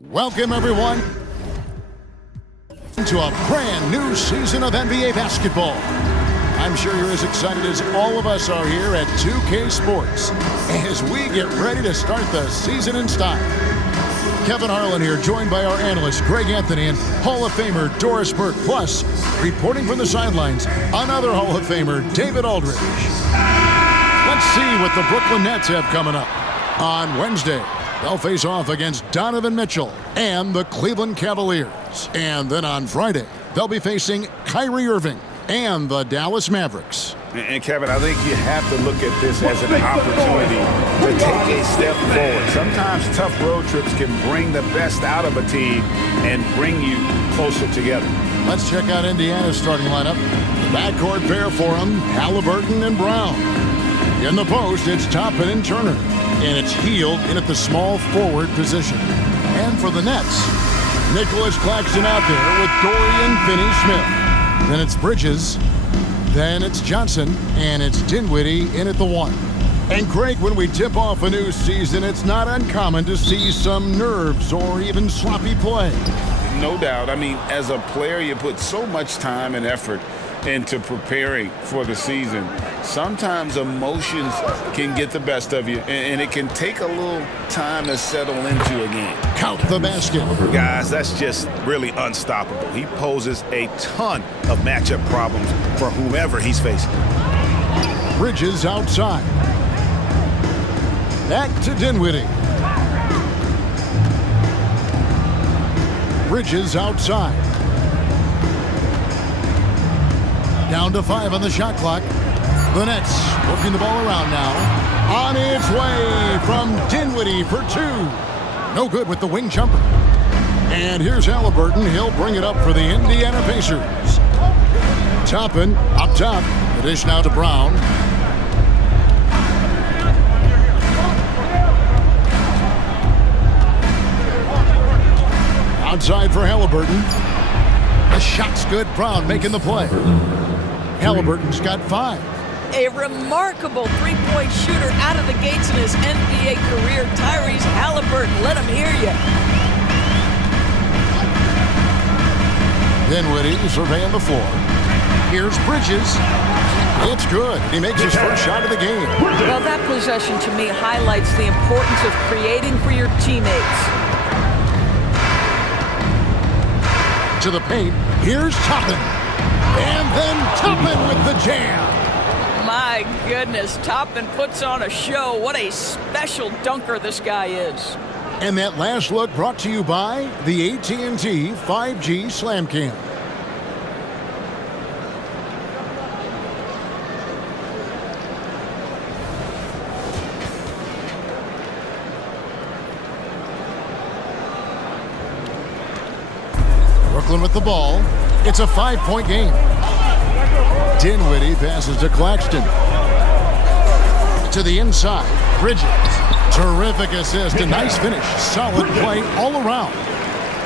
Welcome, everyone, to a brand new season of NBA basketball. I'm sure you're as excited as all of us are here at 2K Sports as we get ready to start the season in style. Kevin Harlan here, joined by our analyst Greg Anthony and Hall of Famer Doris Burke. Plus, reporting from the sidelines, another Hall of Famer, David Aldridge. Let's see what the Brooklyn Nets have coming up. On Wednesday, they'll face off against Donovan Mitchell and the Cleveland Cavaliers. And then on Friday, they'll be facing Kyrie Irving and the Dallas Mavericks. And Kevin, I think you have to look at this as an opportunity to take a step forward. Sometimes tough road trips can bring the best out of a team and bring you closer together. Let's check out Indiana's starting lineup. The backcourt pair for them, Halliburton and Brown. In the post, it's Toppin and Turner. And it's Hield in at the small forward position. And for the Nets, Nicholas Claxton out there with Dorian Finney-Smith. Then it's Bridges. Then it's Johnson. And it's Dinwiddie in at the 1. And Greg, when we tip off a new season, it's not uncommon to see some nerves or even sloppy play. No doubt. I mean, as a player, you put so much time and effort into preparing for the season. Sometimes emotions can get the best of you, and it can take a little time to settle into a game. Count the basket. Guys, that's just really unstoppable. He poses a ton of matchup problems for whomever he's facing. Bridges outside. Back to Dinwiddie. Bridges outside. Down to 5 on the shot clock. The Nets working the ball around now. On its way from Dinwiddie for 2. No good with the wing jumper. And here's Halliburton. He'll bring it up for the Indiana Pacers. Toppin up top. The dish now to Brown. Outside for Halliburton. The shot's good. Brown making the play. Halliburton's got 5. A remarkable three-point shooter out of the gates in his NBA career, Tyrese Halliburton. Let him hear you. Dinwiddie surveying the floor. Here's Bridges. It's good. He makes his first shot of the game. Well, that possession to me highlights the importance of creating for your teammates. To the paint. Here's Toppin. And then Toppin with the jam. My goodness, Toppin puts on a show. What a special dunker this guy is. And that last look brought to you by the AT&T 5G Slam Cam. Brooklyn with the ball. It's a 5-point game. Dinwiddie passes to Claxton. To the inside. Bridges. Terrific assist. A nice finish. Solid play all around.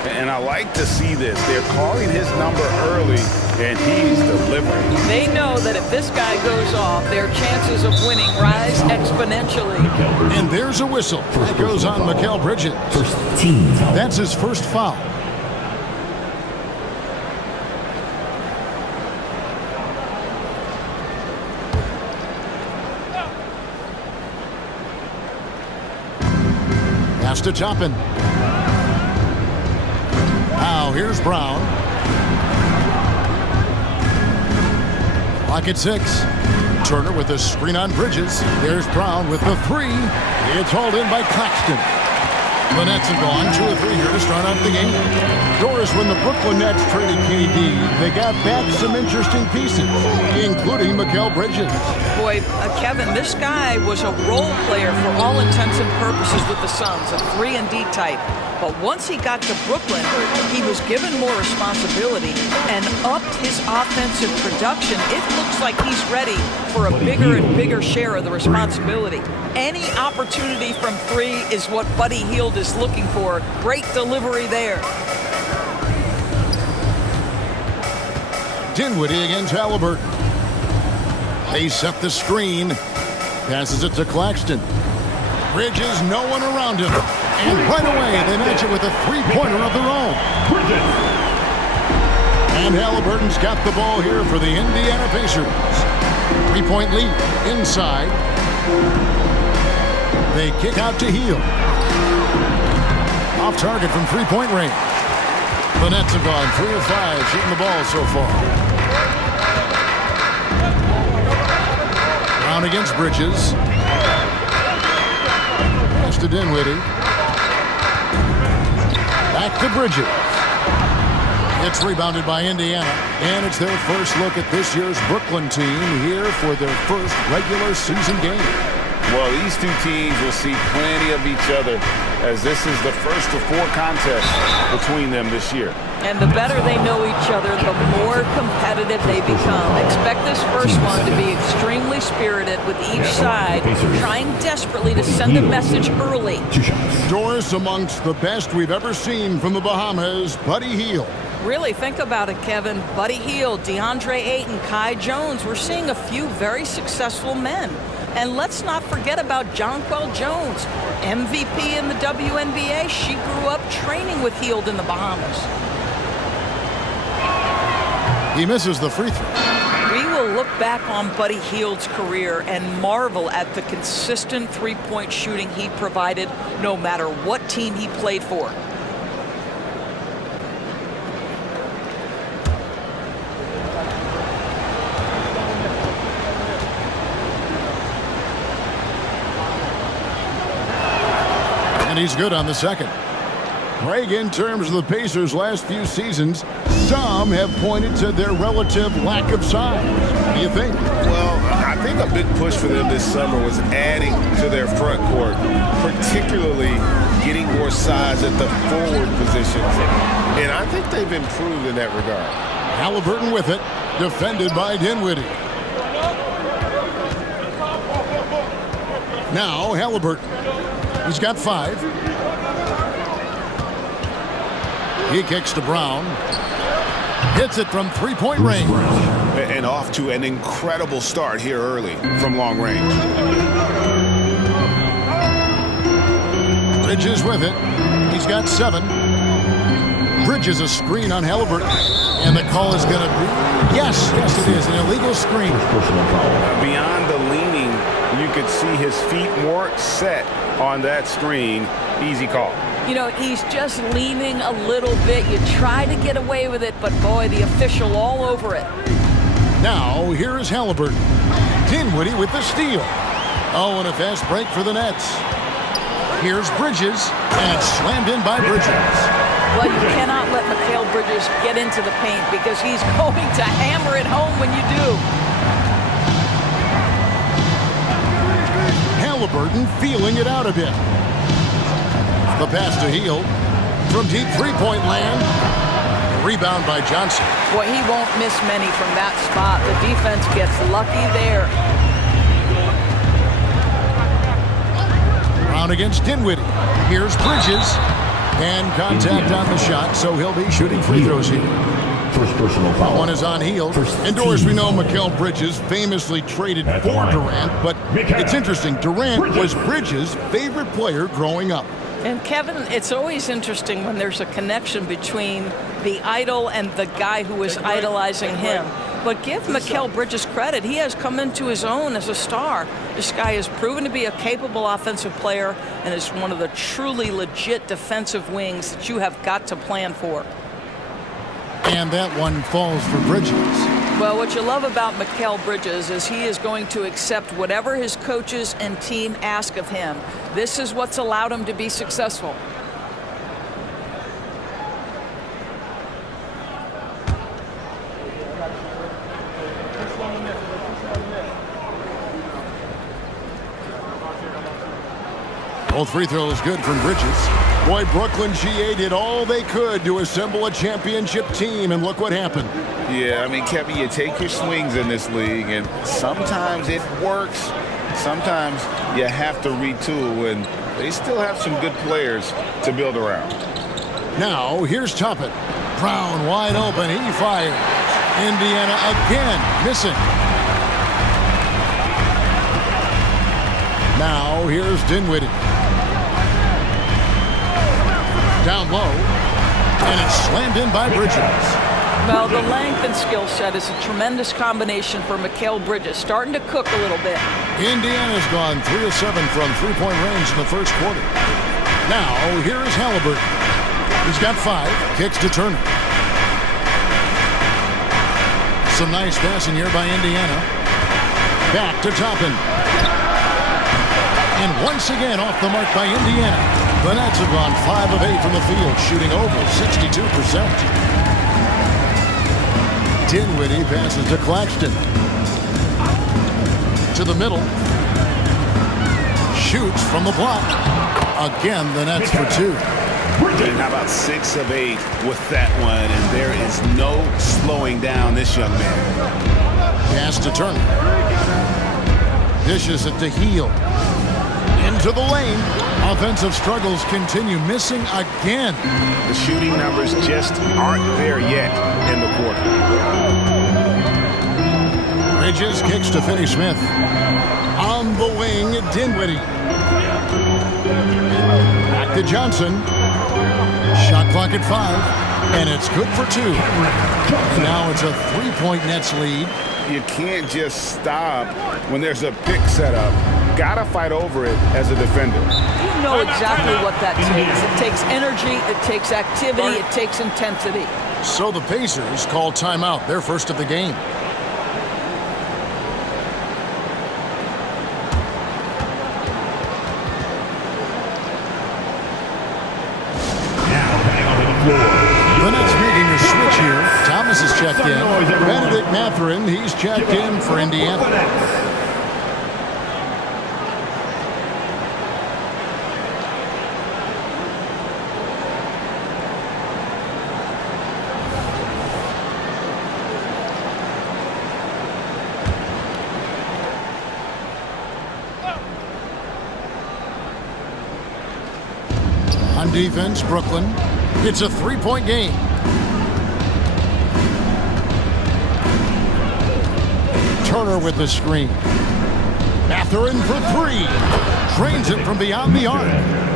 And I like to see this. They're calling his number early, and he's delivering. They know that if this guy goes off, their chances of winning rise exponentially. And there's a whistle. That goes on Mikal Bridges. That's his first foul. Pass to Toppin. Now here's Brown. Clock at 6. Turner with the screen on Bridges. There's Brown with the 3. It's hauled in by Claxton. The Nets have gone 2 of 3 here to start off the game. Doris, when the Brooklyn Nets traded KD, they got back some interesting pieces, including Mikal Bridges. Boy, Kevin, this guy was a role player for all intents and purposes with the Suns, a 3-and-D type. But once he got to Brooklyn, he was given more responsibility and upped his offensive production. It looks like he's ready for a bigger and bigger share of the responsibility. Any opportunity from 3 is what Buddy Hield is looking for. Great delivery there. Dinwiddie against Halliburton. They set the screen. Passes it to Claxton. Bridges, no one around him. And right away, they match it with a three-pointer of their own. And Halliburton's got the ball here for the Indiana Pacers. 3-point lead inside. They kick out to Heel. Off target from three-point range. The Nets have gone 3 of 5 shooting the ball so far. Brown against Bridges. Pass to Dinwiddie. Back to Bridges. It's rebounded by Indiana. And it's their first look at this year's Brooklyn team here for their first regular season game. Well, these two teams will see plenty of each other as this is the first of 4 contests between them this year. And the better they know each other, the more competitive they become. Expect this first one to be extremely spirited with each side trying desperately to send a message early. Doris amongst the best we've ever seen from the Bahamas, Buddy Hield. Really, think about it, Kevin. Buddy Hield, DeAndre Ayton, Kai Jones. We're seeing a few very successful men. And let's not forget about Jonquel Jones, MVP in the WNBA. She grew up training with Hield in the Bahamas. He misses the free throw. We will look back on Buddy Hield's career and marvel at the consistent three-point shooting he provided no matter what team he played for. And he's good on the second. Craig, in terms of the Pacers' last few seasons, some have pointed to their relative lack of size. What do you think? Well, I think a big push for them this summer was adding to their front court, particularly getting more size at the forward positions. And I think they've improved in that regard. Halliburton with it, defended by Dinwiddie. Now Halliburton. He's got 5. He kicks to Brown. Hits it from three-point range. And off to an incredible start here early from long range. Bridges with it. He's got 7. Bridges a screen on Halliburton. And the call is going to be, yes, it is, an illegal screen. Beyond the leaning, you could see his feet more set on that screen. Easy call. You know, he's just leaning a little bit. You try to get away with it, but boy, the official all over it. Now, here is Halliburton. Dinwiddie with the steal. Oh, and a fast break for the Nets. Here's Bridges, and slammed in by Bridges. Well, you cannot let Mikal Bridges get into the paint because he's going to hammer it home when you do. Halliburton feeling it out a bit. The pass to Hield from deep three-point land. Rebound by Johnson. Boy, he won't miss many from that spot. The defense gets lucky there. Brown against Dinwiddie. Here's Bridges. And contact on the shot, so he'll be shooting free throws here. First personal foul. One is on Hield. Indoors, we know Mikal Bridges famously traded for Durant, but it's interesting. Durant was Bridges' favorite player growing up. And Kevin, it's always interesting when there's a connection between the idol and the guy who is idolizing him. But give Mikal Bridges credit. He has come into his own as a star. This guy has proven to be a capable offensive player and is one of the truly legit defensive wings that you have got to plan for. And that one falls for Bridges. Well, what you love about Mikal Bridges is he is going to accept whatever his coaches and team ask of him. This is what's allowed him to be successful. Both free throws good from Bridges. Boy, Brooklyn GA did all they could to assemble a championship team, and look what happened. Yeah, I mean, Kevin, you take your swings in this league, and sometimes it works. Sometimes you have to retool, and they still have some good players to build around. Now, here's Toppin. Brown wide open. He fires. Indiana again missing. Now, here's Dinwiddie. Down low. And it's slammed in by Bridges. Well, the length and skill set is a tremendous combination for Mikal Bridges. Starting to cook a little bit. Indiana's gone 3 of 7 from three-point range in the first quarter. Now, here is Halliburton. He's got 5. Kicks to Turner. Some nice passing here by Indiana. Back to Toppin. And once again off the mark by Indiana. The Nets have gone 5 of 8 from the field, shooting over 62%. Dinwiddie passes to Claxton. To the middle. Shoots from the block. Again, the Nets for 2. And how about 6 of 8 with that one? And there is no slowing down this young man. Pass to Turner. Dishes it to Heel. Into the lane. Offensive struggles continue. Missing again. The shooting numbers just aren't there yet in the quarter. Bridges kicks to Finney-Smith. On the wing, Dinwiddie. Back to Johnson. Shot clock at 5. And it's good for 2. Now it's a 3-point Nets lead. You can't just stop when there's a pick set up. Gotta fight over it as a defender. You know exactly what that takes. It takes energy, it takes activity, it takes intensity. So the Pacers call timeout, their first of the game. The Nets making a switch here. Thomas is checked in. Benedict Mathurin, he's checked in for Indiana. On defense, Brooklyn. It's a 3-point game. Turner with the screen. Mathurin for 3. Drains it from beyond the arc.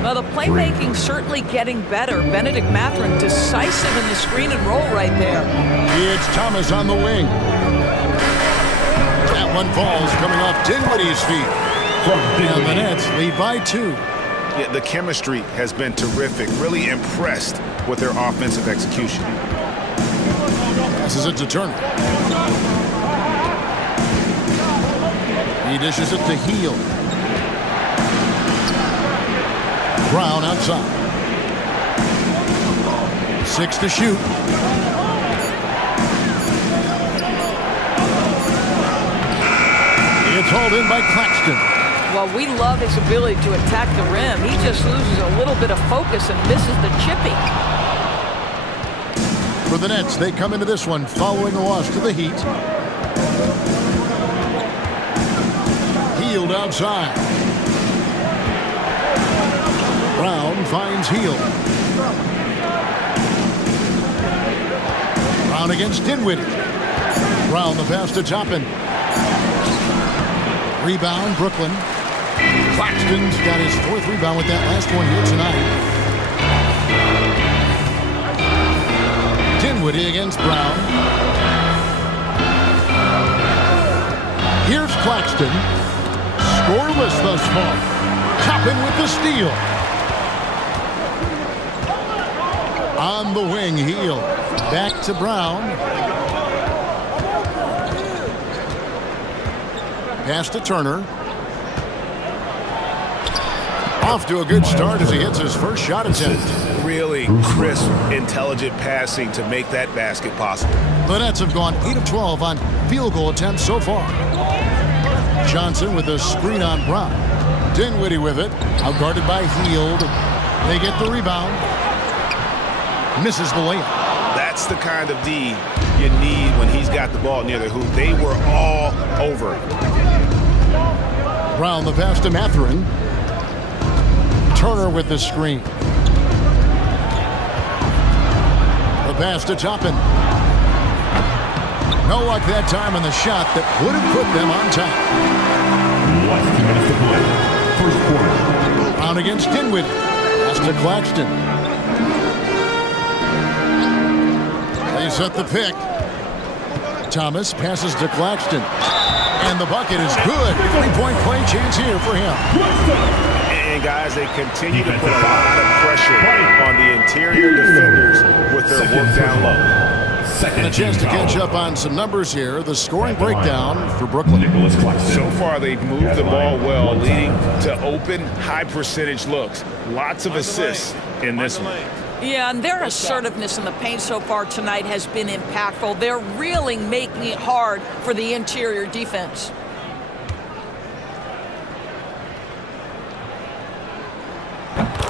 Well, the playmaking certainly getting better. Benedict Mathurin decisive in the screen and roll right there. It's Thomas on the wing. That one falls coming off Dinwiddie's feet. And the Nets lead by 2. Yeah, the chemistry has been terrific. Really impressed with their offensive execution. Passes it to Turner. He dishes it to Heel. Brown outside. 6 to shoot. It's hauled in by Claxton. Well, we love his ability to attack the rim. He just loses a little bit of focus and misses the chipping. For the Nets, they come into this one following a loss to the Heat. Healed outside. Brown finds Heel. Brown against Dinwiddie. Brown the pass to Toppin. Rebound, Brooklyn. Claxton's got his 4th rebound with that last one here tonight. Dinwiddie against Brown. Here's Claxton. Scoreless thus far. Toppin with the steal. On the wing, Heel. Back to Brown. Pass to Turner. Off to a good start as he hits his first shot attempt. Really crisp, intelligent passing to make that basket possible. The Nets have gone 8 of 12 on field goal attempts so far. Johnson with a screen on Brown. Dinwiddie with it. Outguarded by Hield. They get the rebound. Misses the layup. That's the kind of D you need when he's got the ball near the hoop. They were all over it. Brown the pass to Mathurin. Turner with the screen. The pass to Toppin. No luck that time on the shot that would have put them on top. 1 minute to play. First quarter. Brown against Dinwiddie. Pass to Claxton. They set the pick. Thomas passes to Claxton. And the bucket is good. 3-point play chance here for him. And guys, they continue to put a lot of pressure on the interior defenders with their work down low. And a chance to catch up on some numbers here. The scoring breakdown for Brooklyn. So far, they've moved the ball well, leading to open, high-percentage looks. Lots of assists in this one. Yeah, and their assertiveness in the paint so far tonight has been impactful. They're really making it hard for the interior defense.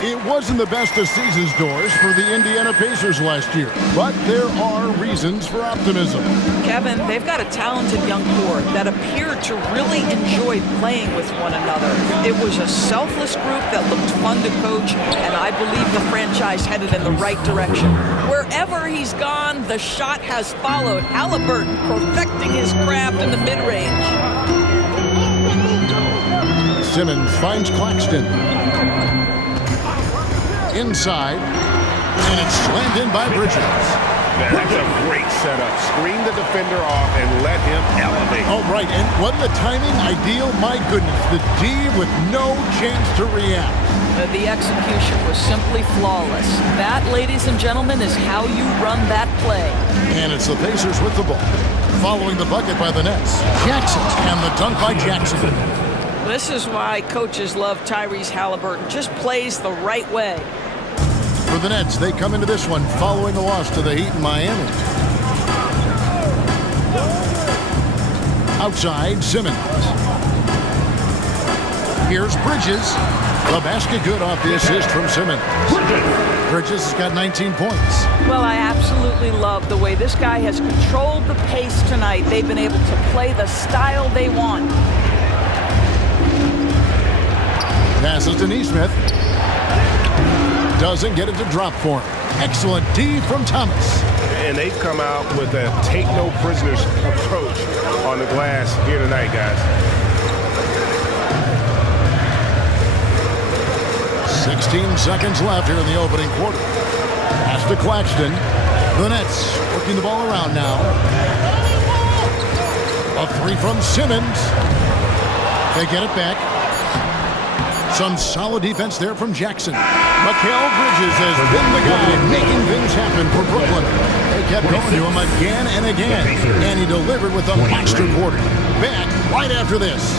It wasn't the best of season's doors for the Indiana Pacers last year, but there are reasons for optimism. Kevin, they've got a talented young core that appeared to really enjoy playing with one another. It was a selfless group that looked fun to coach, and I believe the franchise headed in the right direction. Wherever he's gone, the shot has followed. Halliburton perfecting his craft in the mid-range. Simmons finds Claxton. Inside, and it's slammed in by Bridges. That's a great setup. Screen the defender off and let him elevate. Oh, right, and wasn't the timing ideal? My goodness, the D with no chance to react. The execution was simply flawless. That, ladies and gentlemen, is how you run that play. And it's the Pacers with the ball, following the bucket by the Nets. Jackson, and the dunk by Jackson. This is why coaches love Tyrese Halliburton. Just plays the right way. For the Nets, they come into this one following a loss to the Heat in Miami. Outside, Simmons. Here's Bridges. The basket good off the assist from Simmons. Bridges has got 19 points. Well, I absolutely love the way this guy has controlled the pace tonight. They've been able to play the style they want. Passes to Nesmith. Doesn't get it to drop for him. Excellent D from Thomas. And they've come out with a take-no-prisoners approach on the glass here tonight, guys. 16 seconds left here in the opening quarter. Pass to Claxton. The Nets working the ball around now. A three from Simmons. They get it back. Some solid defense there from Jackson. Mikal Bridges has been the guy making things happen for Brooklyn. They kept going to him again and again, and he delivered with a monster quarter. Back right after this.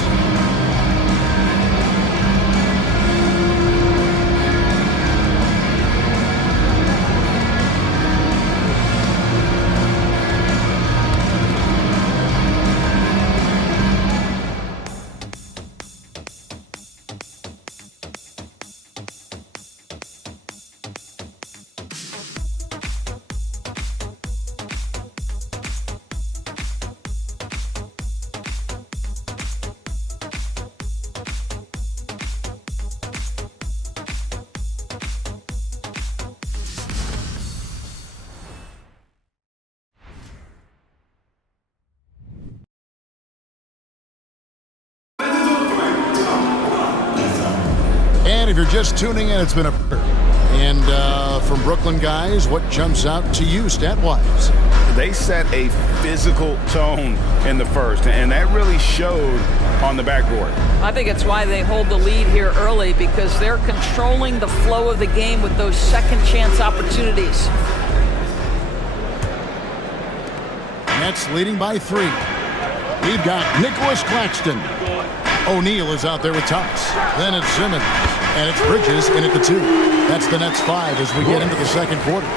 And if you're just tuning in, it's been a... And from Brooklyn guys, what jumps out to you stat-wise? They set a physical tone in the first, and that really showed on the backboard. I think it's why they hold the lead here early, because they're controlling the flow of the game with those second chance opportunities. Nets leading by 3. We've got Nicholas Claxton. O'Neal is out there with Thomas. Then it's Simmons. And it's Bridges in at the 2. That's the Nets 5 as we get into the second quarter.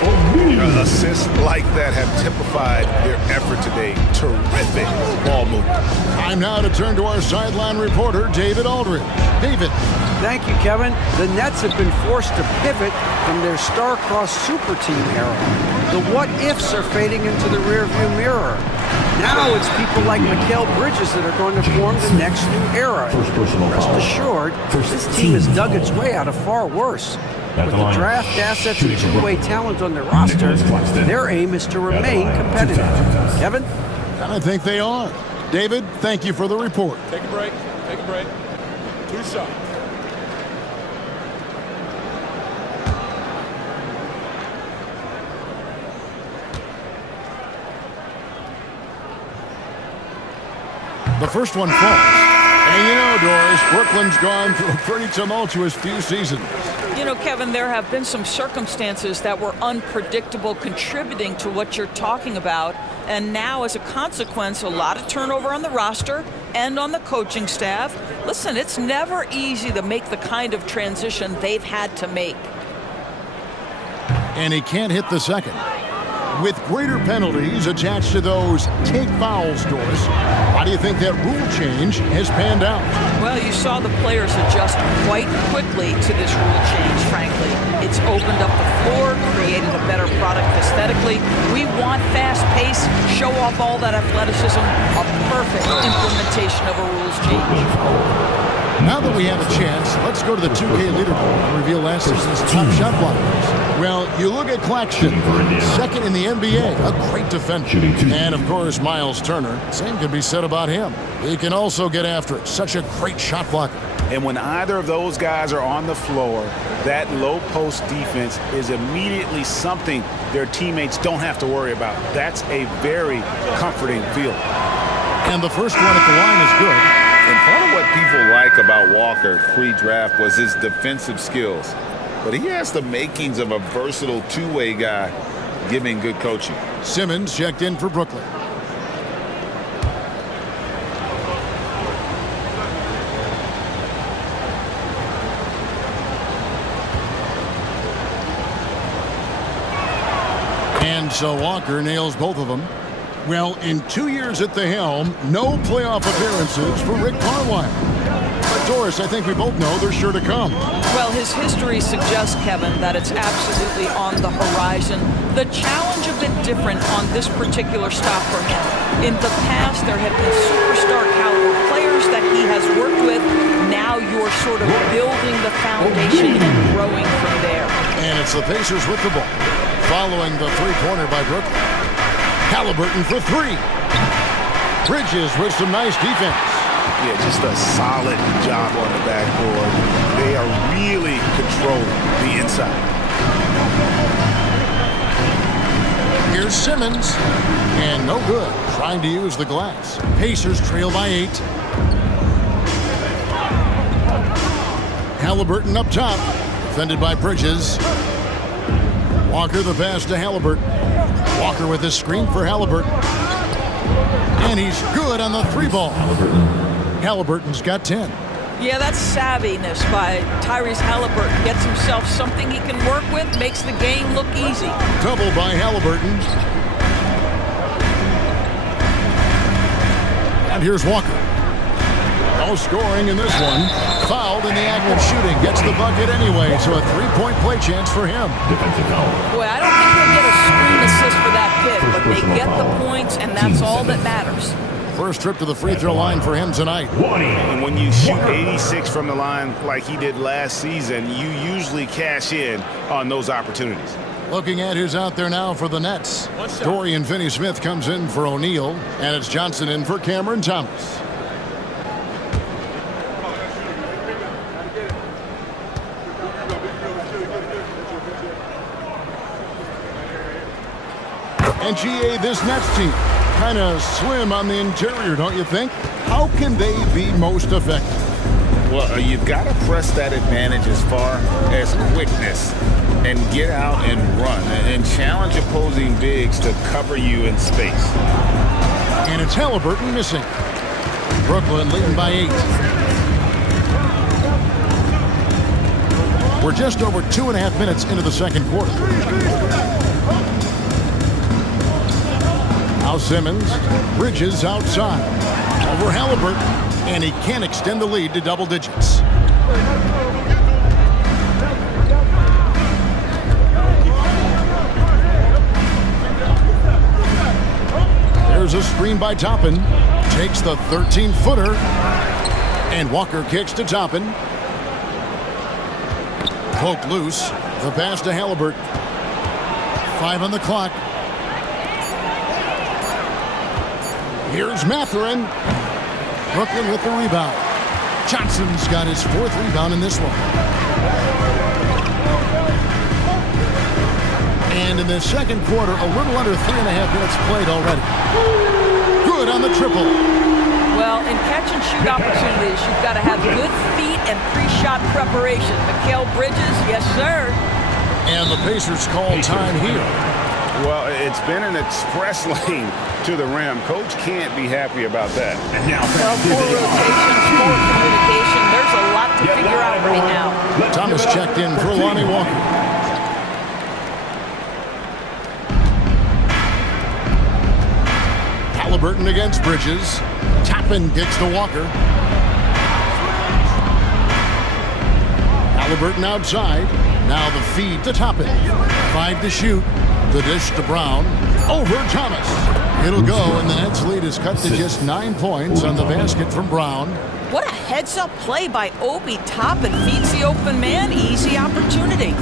Assists like that have typified their effort today. Terrific ball movement. Time now to turn to our sideline reporter, David Aldridge. David. Thank you, Kevin. The Nets have been forced to pivot from their star-crossed super team era. The what-ifs are fading into the rearview mirror. Now it's people like Mikal Bridges that are going to form the next new era. Rest assured, this team has dug its way out of far worse. With the draft assets and two-way talent on their roster, their aim is to remain competitive. Kevin? I think they are. David, thank you for the report. Take a break. Take a break. 2 shots. The first one falls. And you know, Doris, Brooklyn's gone through a pretty tumultuous few seasons. You know, Kevin, there have been some circumstances that were unpredictable contributing to what you're talking about. And now, as a consequence, a lot of turnover on the roster and on the coaching staff. Listen, it's never easy to make the kind of transition they've had to make. And he can't hit the second. With greater penalties attached to those take fouls, Doris, how do you think that rule change has panned out? Well, you saw the players adjust quite quickly to this rule change, frankly. It's opened up the floor, created a better product aesthetically. We want fast pace, show off all that athleticism, a perfect implementation of a rules change. Now that we have a chance, let's go to the 2K leaderboard and reveal last season's top shot blockers. Well, you look at Claxton, second in the NBA, a great defender. And, of course, Miles Turner. Same can be said about him. He can also get after it. Such a great shot blocker. And when either of those guys are on the floor, that low post defense is immediately something their teammates don't have to worry about. That's a very comforting feeling. And the first one at the line is good. And part of what people like about Walker pre-draft was his defensive skills. But he has the makings of a versatile two-way guy giving good coaching. Simmons checked in for Brooklyn. And so Walker nails both of them. Well, in 2 years at the helm, no playoff appearances for Rick Carlisle. But Doris, I think we both know they're sure to come. Well, his history suggests, Kevin, that it's absolutely on the horizon. The challenge a bit different on this particular stop for him. In the past, there have been superstar caliber players that he has worked with. Now you're sort of building the foundation and growing from there. And it's the Pacers with the ball, following the three-pointer by Brooklyn. Halliburton for three. Bridges with some nice defense. Yeah, just a solid job on the backboard. They are really controlling the inside. Here's Simmons. And no good. Trying to use the glass. Pacers trail by 8. Halliburton up top. Defended by Bridges. Walker the pass to Halliburton. Walker with his screen for Halliburton. And he's good on the three ball. Halliburton's got 10. Yeah, that's savviness by Tyrese Halliburton. Gets himself something he can work with, makes the game look easy. Double by Halliburton. And here's Walker. No scoring in this one. Fouled in the act of shooting. Gets the bucket anyway, so a three-point play chance for him. Defensive foul. Boy, I don't think he'll get a screen assist for that pick, but they get the points, and that's all that matters. First trip to the free throw line for him tonight. And when you shoot 86 from the line like he did last season, you usually cash in on those opportunities. Looking at who's out there now for the Nets. Dorian Finney-Smith comes in for O'Neal, and it's Johnson in for Cameron Thomas. And GA, this Nets team, kind of slim on the interior, don't you think? How can they be most effective? Well, you've got to press that advantage as far as quickness and get out and run and challenge opposing bigs to cover you in space. And it's Halliburton missing. Brooklyn leading by 8. We're just over 2.5 minutes into the second quarter. Now Simmons, Bridges outside. Over Halliburton, and he can't extend the lead to double digits. There's a screen by Toppin. Takes the 13-footer. And Walker kicks to Toppin. Poked loose. The pass to Halliburton. 5 on the clock. Here's Mathurin. Brooklyn with the rebound. Johnson's got his 4th rebound in this one. And in the second quarter, a little under 3.5 minutes played already. Good on the triple. Well, in catch-and-shoot opportunities, you've got to have good feet and pre-shot preparation. Mikal Bridges, yes, sir. And the Pacers call time here. Well, it's been an express lane to the rim. Coach can't be happy about that. And now, Well, poor rotation, poor communication. There's a lot to figure out right now. Thomas checked in for Lonnie Walker. Halliburton against Bridges. Toppin gets to Walker. Halliburton outside. Now the feed to Toppin. 5 to shoot. The dish to Brown. Over Thomas. It'll go, and the Nets lead is cut to just 9 points on the basket from Brown. What a heads-up play by Obi. Toppin feeds the open man. Easy opportunity.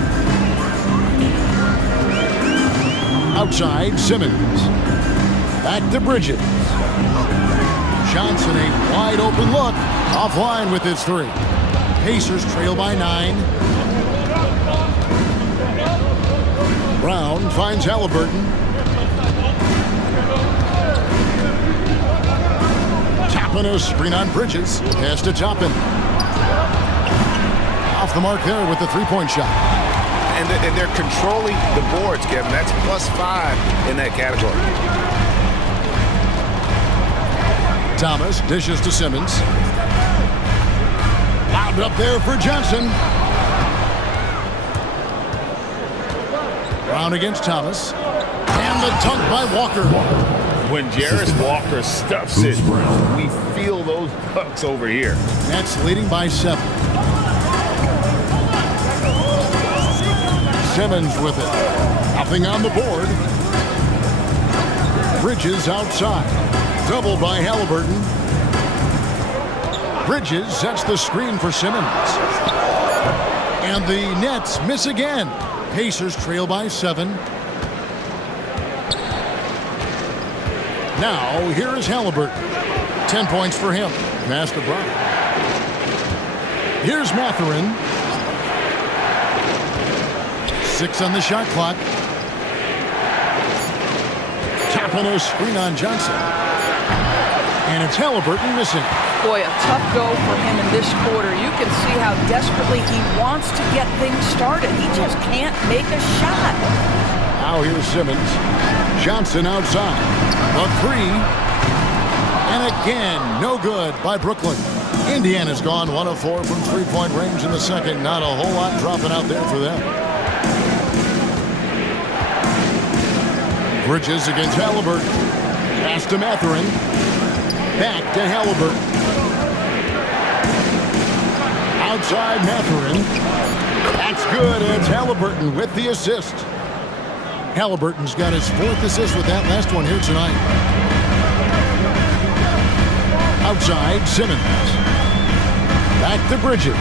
Outside, Simmons. Back to Bridges. Johnson, a wide open look. Offline with his 3. Pacers trail by 9. Brown finds Halliburton. Toppin a screen on Bridges. Pass to Toppin. Off the mark there with the 3-point shot. And they're controlling the boards, Kevin. That's +5 in that category. Thomas dishes to Simmons. Lobbed up there for Johnson. Brown against Thomas. And the dunk by Walker. When Jarris Walker stuffs it, we feel those pucks over here. Nets leading by 7. Simmons with it. Nothing on the board. Bridges outside. Double by Halliburton. Bridges sets the screen for Simmons. And the Nets miss again. Pacers trail by 7. Now, here is Halliburton. 10 points for him. Pass to Brown. Here's Mathurin. 6 on the shot clock. Tapping a screen on Johnson. And it's Halliburton missing. Boy, a tough go for him in this quarter. You can see how desperately he wants to get things started. He just can't make a shot. Now here's Simmons. Johnson outside. A 3. And again, no good by Brooklyn. Indiana's gone 1 of 4 from 3-point range in the second. Not a whole lot dropping out there for them. Bridges against Halliburton. Pass to Mathurin. Back to Halliburton. Outside Mathurin. That's good. It's Halliburton with the assist. Halliburton's got his 4th assist with that last one here tonight. Outside Simmons. Back to Bridges.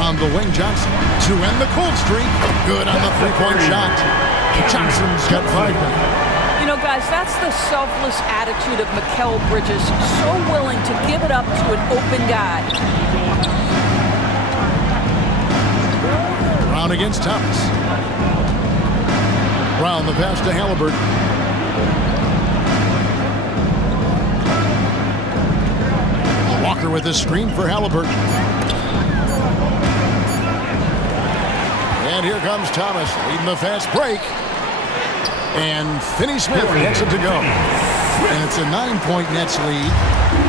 On the wing, Johnson. To end the cold streak. Good on the 3-point shot. Johnson's got 5 now. You know, guys, that's the selfless attitude of Mikal Bridges. So willing to give it up to an open guy. Brown against Thomas. Brown the pass to Halliburton. Walker with his screen for Halliburton. And here comes Thomas leading the fast break. And Finney Smith gets it to go. And it's a 9-point Nets lead.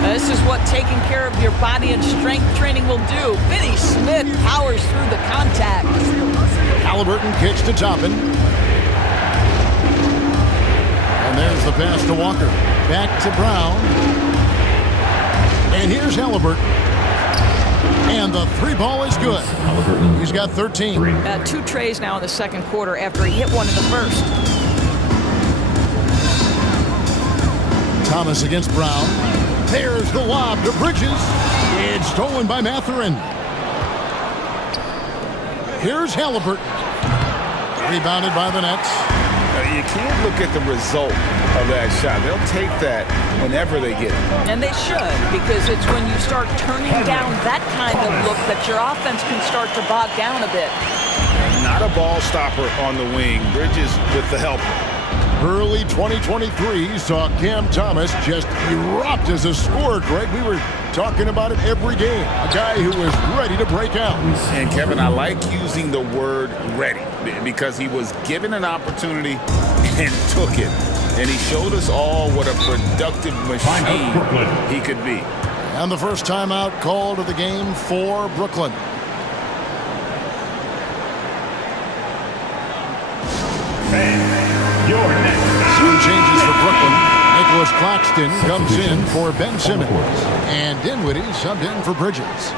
This is what taking care of your body and strength training will do. Finney Smith powers through the contact. Halliburton kicks to Toppin. And there's the pass to Walker. Back to Brown. And here's Halliburton. And the 3-ball is good. He's got 13. 2 trays now in the second quarter after he hit one in the first. Thomas against Brown. There's the lob to Bridges. It's stolen by Mathurin. Here's Halliburton. Rebounded by the Nets. You can't look at the result of that shot. They'll take that whenever they get it. And they should, because it's when you start turning down that kind of look that your offense can start to bog down a bit. Not a ball stopper on the wing. Bridges with the help. Early 2023 saw Cam Thomas just erupt as a scorer, Greg. We were talking about it every game. A guy who was ready to break out. And, Kevin, I like using the word ready because he was given an opportunity and took it. And he showed us all what a productive machine he could be. And the first timeout called of the game for Brooklyn. Some changes for Brooklyn. Nicholas Claxton comes in for Ben Simmons. And Dinwiddie subbed in for Bridges.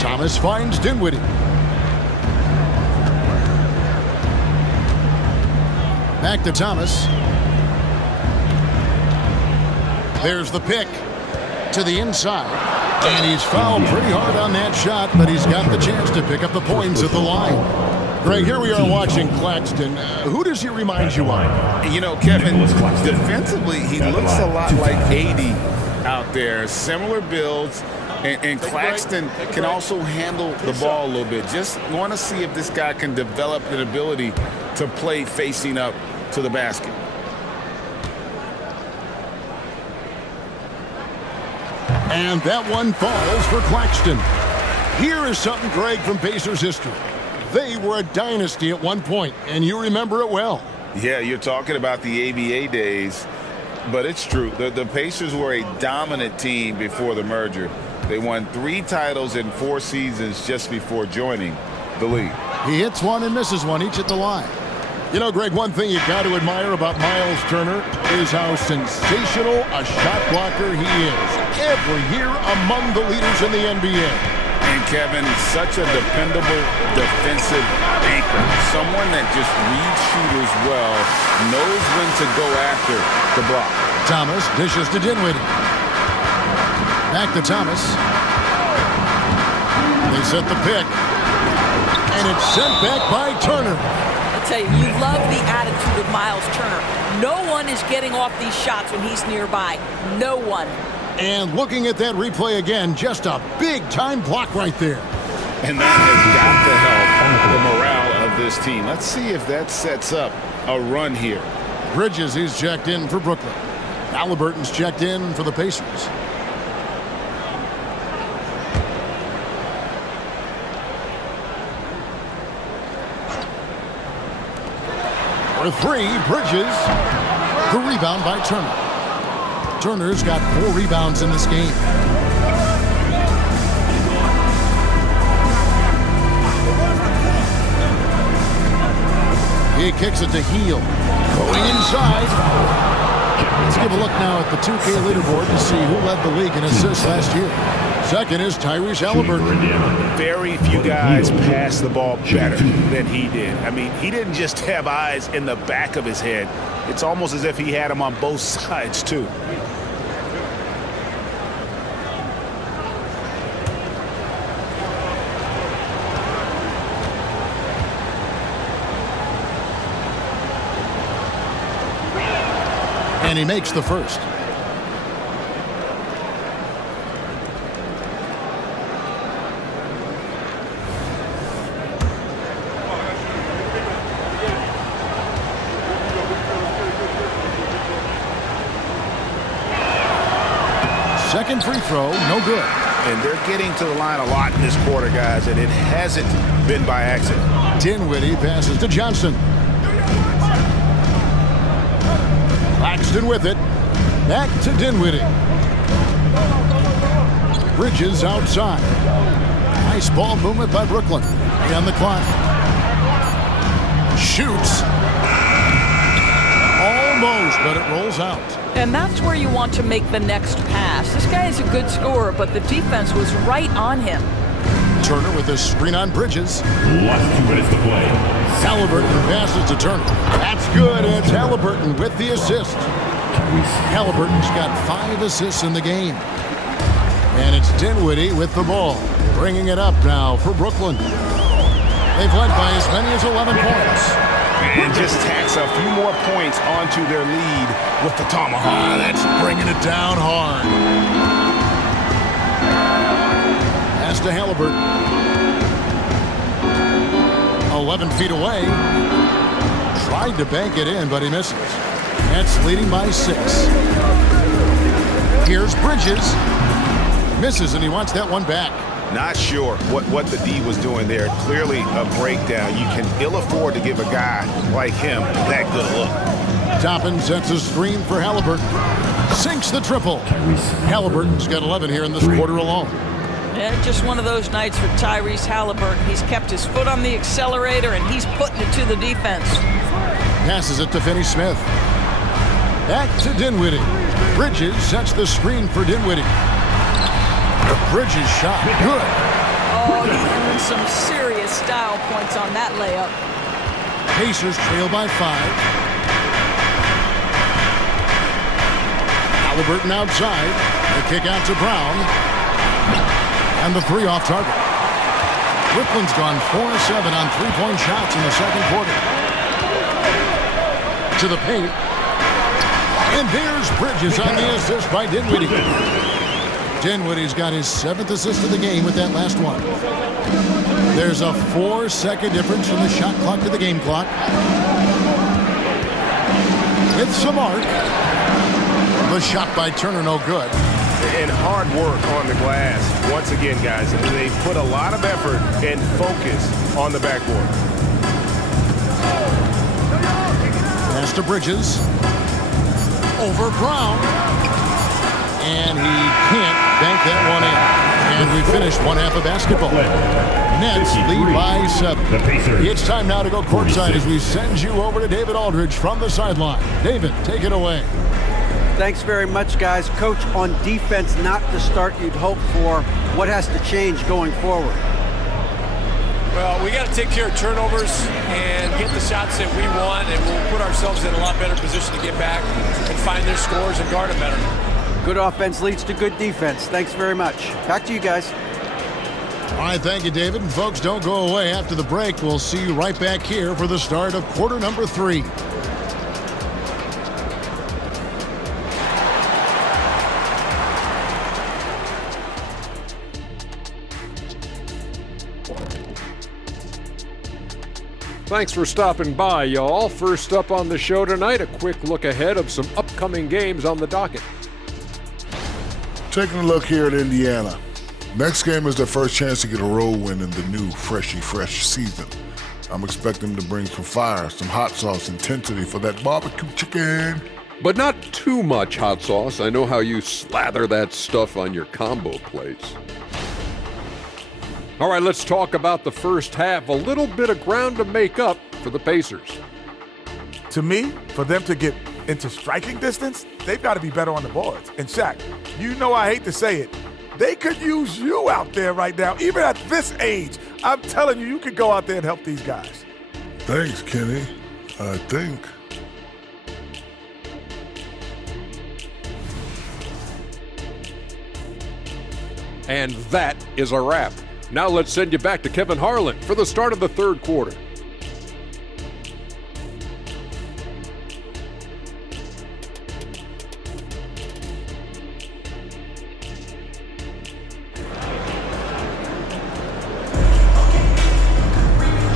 Thomas finds Dinwiddie. Back to Thomas. There's the pick to the inside. And he's fouled pretty hard on that shot, but he's got the chance to pick up the points at the line. Greg, here we are watching Claxton. Who does he remind you of? You know, Kevin, defensively, he looks a lot like 80 out there. Similar builds. And Claxton can also handle the ball a little bit. Just want to see if this guy can develop an ability to play facing up to the basket. And that one falls for Claxton. Here is something, Greg, from Pacers history. They were a dynasty at one point, and you remember it well. Yeah, you're talking about the ABA days, but it's true. The Pacers were a dominant team before the merger. They won 3 titles in 4 seasons just before joining the league. He hits one and misses one, each at the line. You know, Greg, one thing you got to admire about Miles Turner is how sensational a shot blocker he is. Every year among the leaders in the NBA. And Kevin, such a dependable defensive anchor. Someone that just reads shooters well, knows when to go after the block. Thomas dishes to Dinwiddie. Back to Thomas. They set the pick. And it's sent back by Turner. I tell you love the attitude of Miles Turner. No one is getting off these shots when he's nearby. No one. And looking at that replay again, just a big-time block right there. And that has got to help the morale of this team. Let's see if that sets up a run here. Bridges is checked in for Brooklyn. Halliburton's checked in for the Pacers. For 3, Bridges. The rebound by Turner. Turner's got 4 rebounds in this game. He kicks it to Heel. Going inside. Let's give a look now at the 2K leaderboard to see who led the league in assists last year. Second is Tyrese Halliburton. Very few guys pass the ball better than he did. I mean, he didn't just have eyes in the back of his head. It's almost as if he had them on both sides, too. And he makes the first. Second free throw, no good. And they're getting to the line a lot in this quarter, guys, and it hasn't been by accident. Dinwiddie passes to Johnson. Claxton with it. Back to Dinwiddie. Bridges outside. Nice ball movement by Brooklyn. On the clock. Shoots. Almost, but it rolls out. And that's where you want to make the next pass. This guy is a good scorer, but the defense was right on him. Turner with a screen on Bridges. Last 2 minutes to play. Halliburton passes to Turner. That's good. It's Halliburton with the assist. Halliburton's got 5 assists in the game. And it's Dinwiddie with the ball. Bringing it up now for Brooklyn. They've led by as many as 11 points. And just tacks a few more points onto their lead with the tomahawk. That's bringing it down hard. Pass to Halliburton. 11 feet away. Tried to bank it in, but he misses. Nets leading by 6. Here's Bridges. Misses, and he wants that one back. Not sure what the D was doing there. Clearly a breakdown. You can ill afford to give a guy like him that good a look. Toppin sets a screen for Halliburton. Sinks the triple. Halliburton's got 11 here in this quarter alone. Yeah, just one of those nights for Tyrese Halliburton. He's kept his foot on the accelerator, and he's putting it to the defense. Passes it to Finney-Smith. Back to Dinwiddie. Bridges sets the screen for Dinwiddie. The Bridges shot. Good. Oh, he earned some serious style points on that layup. Pacers trail by 5. Halliburton outside. The kick out to Brown. And the 3 off target. Brooklyn's gone 4-7 on 3-point shots in the second quarter. To the paint. And there's Bridges on the assist by Dinwiddie. Dinwiddie's got his 7th assist of the game with that last one. There's a 4-second difference from the shot clock to the game clock. With some arc. The shot by Turner no good. And hard work on the glass. Once again, guys, they put a lot of effort and focus on the backboard. Pass to Bridges. Over Brown. And he can't bank that one in. And we finished one half of basketball. Nets lead by 7. It's time now to go courtside as we send you over to David Aldridge from the sideline. David, take it away. Thanks very much, guys. Coach, on defense, not the start you'd hope for. What has to change going forward? Well, we got to take care of turnovers and get the shots that we want, and we'll put ourselves in a lot better position to get back and find their scores and guard them better. Good offense leads to good defense. Thanks very much. Back to you guys. All right, thank you, David. And folks, don't go away after the break. We'll see you right back here for the start of quarter number 3. Thanks for stopping by, y'all. First up on the show tonight, a quick look ahead of some upcoming games on the docket. Taking a look here at Indiana. Next game is their first chance to get a road win in the new fresh season. I'm expecting them to bring some fire, some hot sauce intensity for that barbecue chicken. But not too much hot sauce. I know how you slather that stuff on your combo plates. All right, let's talk about the first half. A little bit of ground to make up for the Pacers. To me, for them to get into striking distance, they've got to be better on the boards. And Shaq, you know I hate to say it, they could use you out there right now, even at this age. I'm telling you, you could go out there and help these guys. Thanks, Kenny. I think. And that is a wrap. Now let's send you back to Kevin Harlan for the start of the third quarter.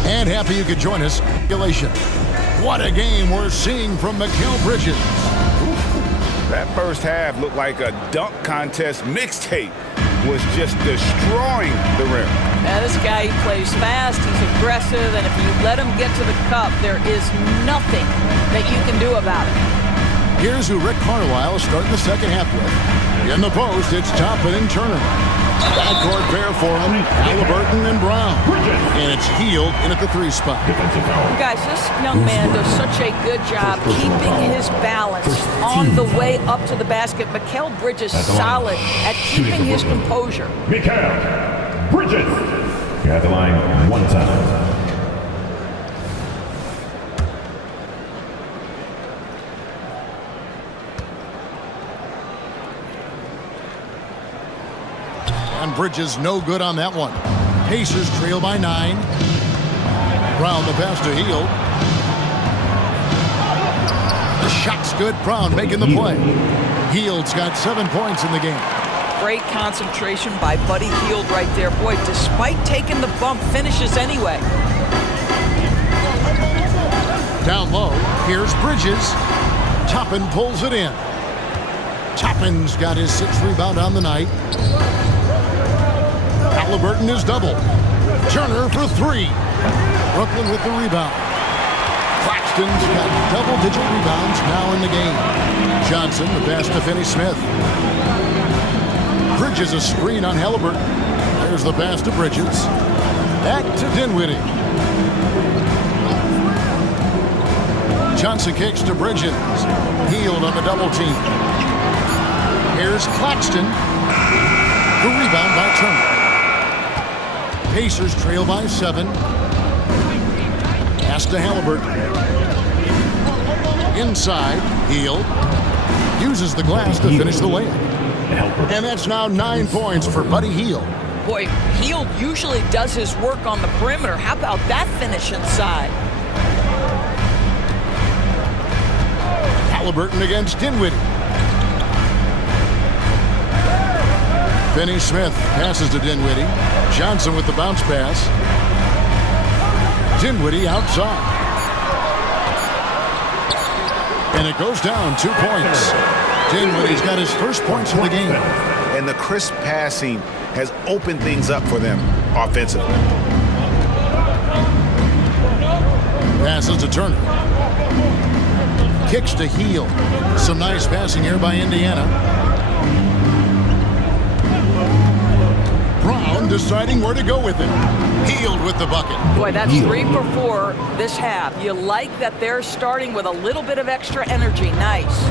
And happy you could join us. What a game we're seeing from Mikal Bridges. That first half looked like a dunk contest mixtape. Was just destroying the rim. Now, this guy, he plays fast, he's aggressive, and if you let him get to the cup, there is nothing that you can do about it. Here's who Rick Carlisle is starting the second half with. In the post, it's Toppin and Turner. Backcourt pair for him, Halliburton and Brown. And it's Hield in at the 3 spot. Guys, this young man does such a good job keeping his balance on the way up to the basket. Mikal Bridges solid at keeping his composure. Mikal Bridges. You're at the line 1 time. And Bridges no good on that one. Pacers trail by 9. Brown the pass to Hield. The shot's good. Brown making the play. Hield's got 7 points in the game. Great concentration by Buddy Hield right there. Boy, despite taking the bump, finishes anyway. Down low, here's Bridges. Toppin pulls it in. Toppin's got his 6th rebound on the night. Halliburton is double. Turner for 3. Brooklyn with the rebound. Claxton's got double-digit rebounds now in the game. Johnson, the pass to Finney-Smith. Bridges a screen on Halliburton. There's the pass to Bridges. Back to Dinwiddie. Johnson kicks to Bridges. Healed on the double team. Here's Claxton. The rebound by Turner. Pacers trail by 7. Pass to Halliburton. Inside, Hield. Uses the glass to finish the layup. And that's now 9 points for Buddy Hield. Boy, Hield usually does his work on the perimeter. How about that finish inside? Halliburton against Dinwiddie. Finney-Smith passes to Dinwiddie. Johnson with the bounce pass. Dinwiddie outside. And it goes down 2 points. Dinwiddie's got his first points in the game. And the crisp passing has opened things up for them offensively. Passes to Turner. Kicks to Hield. Some nice passing here by Indiana. Brown deciding where to go with it. Hield with the bucket. Boy, that's 3 for 4 this half. You like that they're starting with a little bit of extra energy. Nice.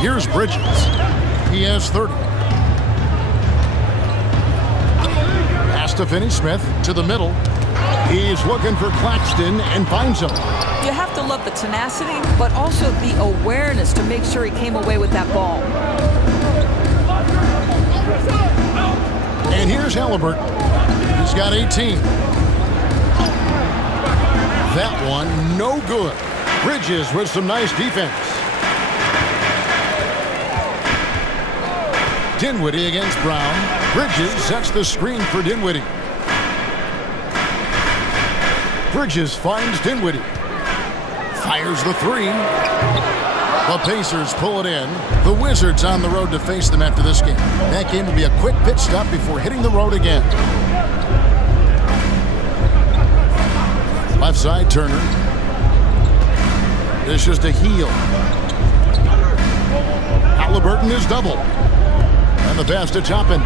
Here's Bridges. He has 30. Pass to Finney-Smith to the middle. He's looking for Claxton and finds him. You have to love the tenacity, but also the awareness to make sure he came away with that ball. And here's Halliburton. He's got 18. That one, no good. Bridges with some nice defense. Dinwiddie against Brown. Bridges sets the screen for Dinwiddie. Bridges finds Dinwiddie. Fires the 3. The Pacers pull it in. The Wizards on the road to face them after this game. That game will be a quick pit stop before hitting the road again. Left side, Turner. This is to Hield. Halliburton is double. And the pass to Toppin.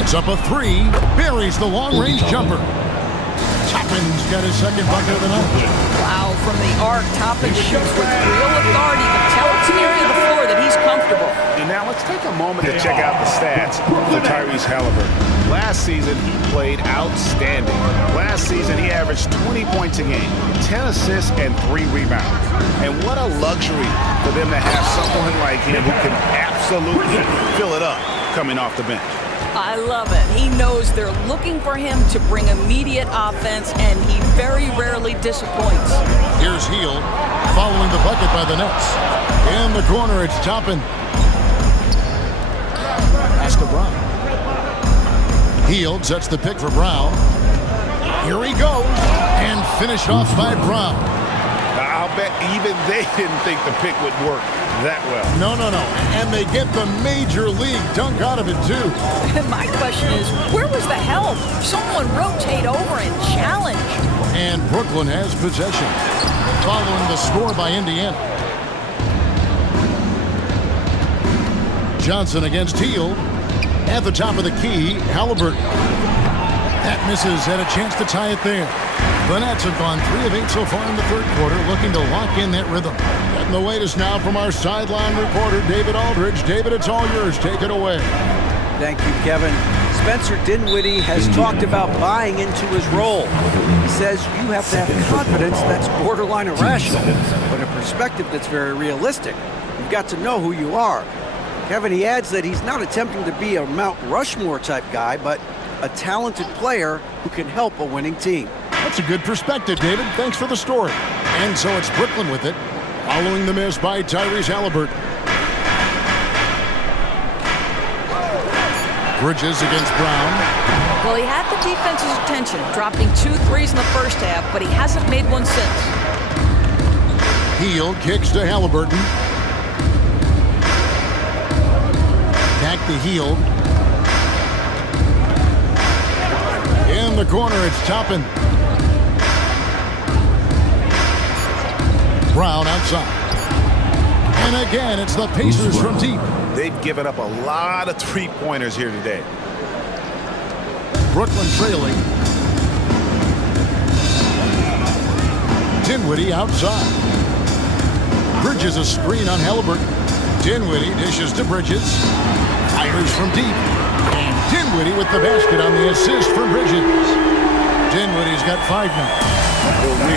It's up a 3. Buries the long-range jumper. Toppin's got his second bucket of the night. Wow, from the arc, Toppin shoots with real authority. You can tell it's an area of the floor that he's comfortable. And now let's take a moment to check out the stats for Tyrese Halliburton. Last season, he played outstanding. Last season, he averaged 20 points a game, 10 assists, and 3 rebounds. And what a luxury for them to have someone like him who can absolutely fill it up coming off the bench. I love it. He knows they're looking for him to bring immediate offense, and he very rarely disappoints. Here's Hield following the bucket by the Nets. In the corner, it's Toppin. Pass to Brown. Hield sets the pick for Brown. Here he goes. And finished off by Brown. I'll bet even they didn't think the pick would work that well. No. And they get the major league dunk out of it, too. My question is, where was the help? Someone rotate over and challenge. And Brooklyn has possession, following the score by Indiana. Johnson against Hield. At the top of the key, Halliburton. That misses, had a chance to tie it there. The Nets have gone 3 of 8 so far in the third quarter, looking to lock in that rhythm. Getting the latest now from our sideline reporter, David Aldridge. David, it's all yours. Take it away. Thank you, Kevin. Spencer Dinwiddie has talked about buying into his role. He says you have to have confidence that's borderline irrational, but a perspective that's very realistic. You've got to know who you are. Kevin, he adds that he's not attempting to be a Mount Rushmore type guy, but a talented player who can help a winning team. That's a good perspective, David. Thanks for the story. And so it's Brooklyn with it, following the miss by Tyrese Halliburton. Bridges against Brown. Well, he had the defense's attention, dropping 2 threes in the first half, but he hasn't made one since. Hield kicks to Halliburton. Back to Hield. In the corner, it's Toppin. Brown outside. And again, it's the Pacers from deep. They've given up a lot of three-pointers here today. Brooklyn trailing. Dinwiddie outside. Bridges a screen on Halliburton. Dinwiddie dishes to Bridges. Fires from deep. And Dinwiddie with the basket on the assist from Bridges. Dinwiddie's got 5 now. We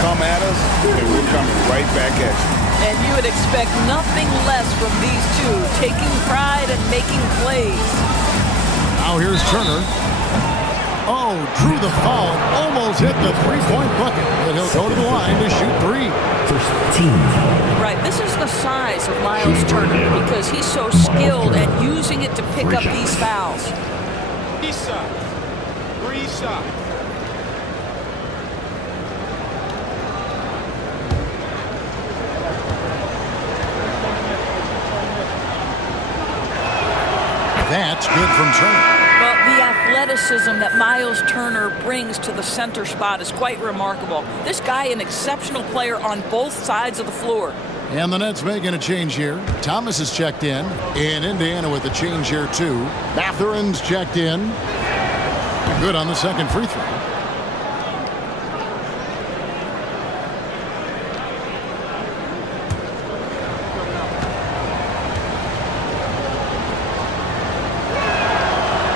come at us, and we're coming right back at you. And you would expect nothing less from these two, taking pride and making plays. Now here's Turner. Oh, drew the foul. Almost hit the three-point bucket. But he'll go to the line to shoot 3. Right, this is the size of Miles Turner because he's so skilled at using it to pick up these fouls. Risa. That's good from Turner. Well, the athleticism that Miles Turner brings to the center spot is quite remarkable. This guy, an exceptional player on both sides of the floor. And the Nets making a change here. Thomas is checked in. And Indiana with a change here, too. Mathurin's checked in. Good on the second free throw.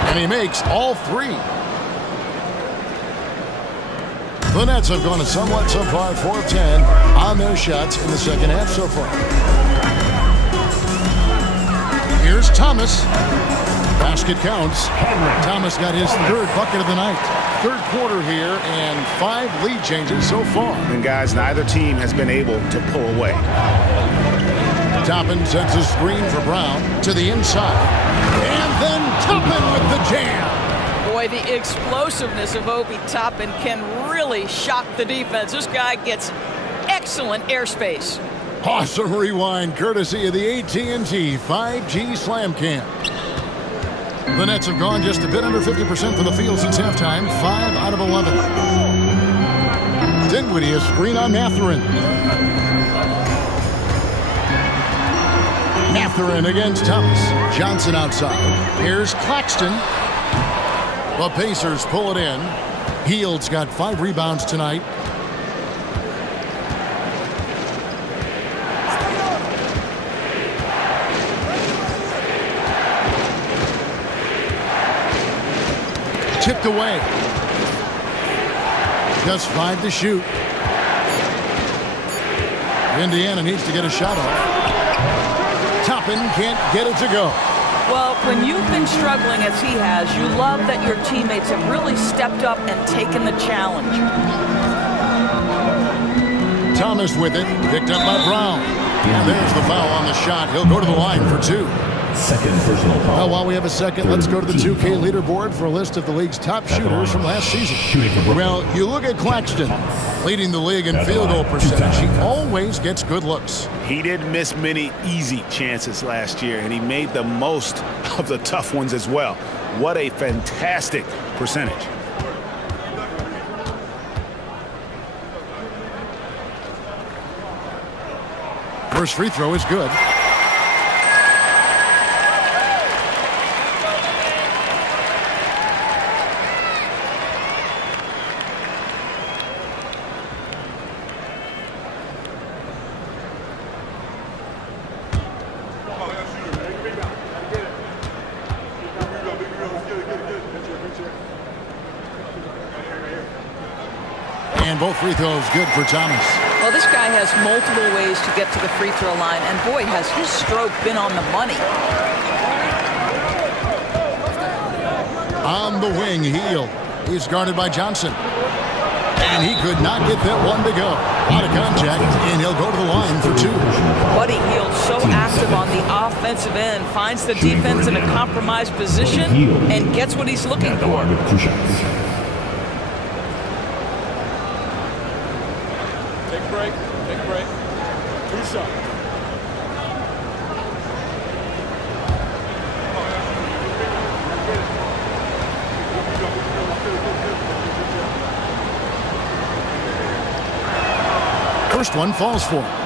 And he makes all 3. The Nets have gone somewhat so far 4 of 10 on their shots in the second half so far. Here's Thomas. Basket counts. Thomas got his 3rd bucket of the night. 3rd quarter here and 5 lead changes so far. And guys, neither team has been able to pull away. Toppin sets a screen for Brown to the inside. And then Toppin with the jam. Boy, the explosiveness of Obi Toppin can really shock the defense. This guy gets excellent airspace. Awesome rewind courtesy of the AT&T 5G Slam Cam. The Nets have gone just a bit under 50% from the field since halftime, 5 out of 11. Dinwiddie a screen on Mathurin. Mathurin against Thomas. Johnson outside. Here's Claxton. The Pacers pull it in. Hield's got 5 rebounds tonight. Tipped away. Just 5 to shoot. Indiana needs to get a shot off. Toppin can't get it to go. Well, when you've been struggling as he has, you love that your teammates have really stepped up and taken the challenge. Thomas with it, picked up by Brown. And there's the foul on the shot. He'll go to the line for 2. Second personal foul. Well, while we have a second, let's go to the 2K leaderboard for a list of the league's top shooters from last season. Well, you look at Claxton, leading the league in field goal percentage. He always gets good looks. He didn't miss many easy chances last year, and he made the most of the tough ones as well. What a fantastic percentage. First free throw is good. And both free throws good for Thomas. Well, this guy has multiple ways to get to the free throw line, and boy, has his stroke been on the money. On the wing, Hield. He's guarded by Johnson. And he could not get that one to go. Out of contact, and he'll go to the line for 2. Buddy Hield so active on the offensive end, finds the defense in a compromised position and gets what he's looking for. Take a break. Take a break. 2 shots. First one falls for him.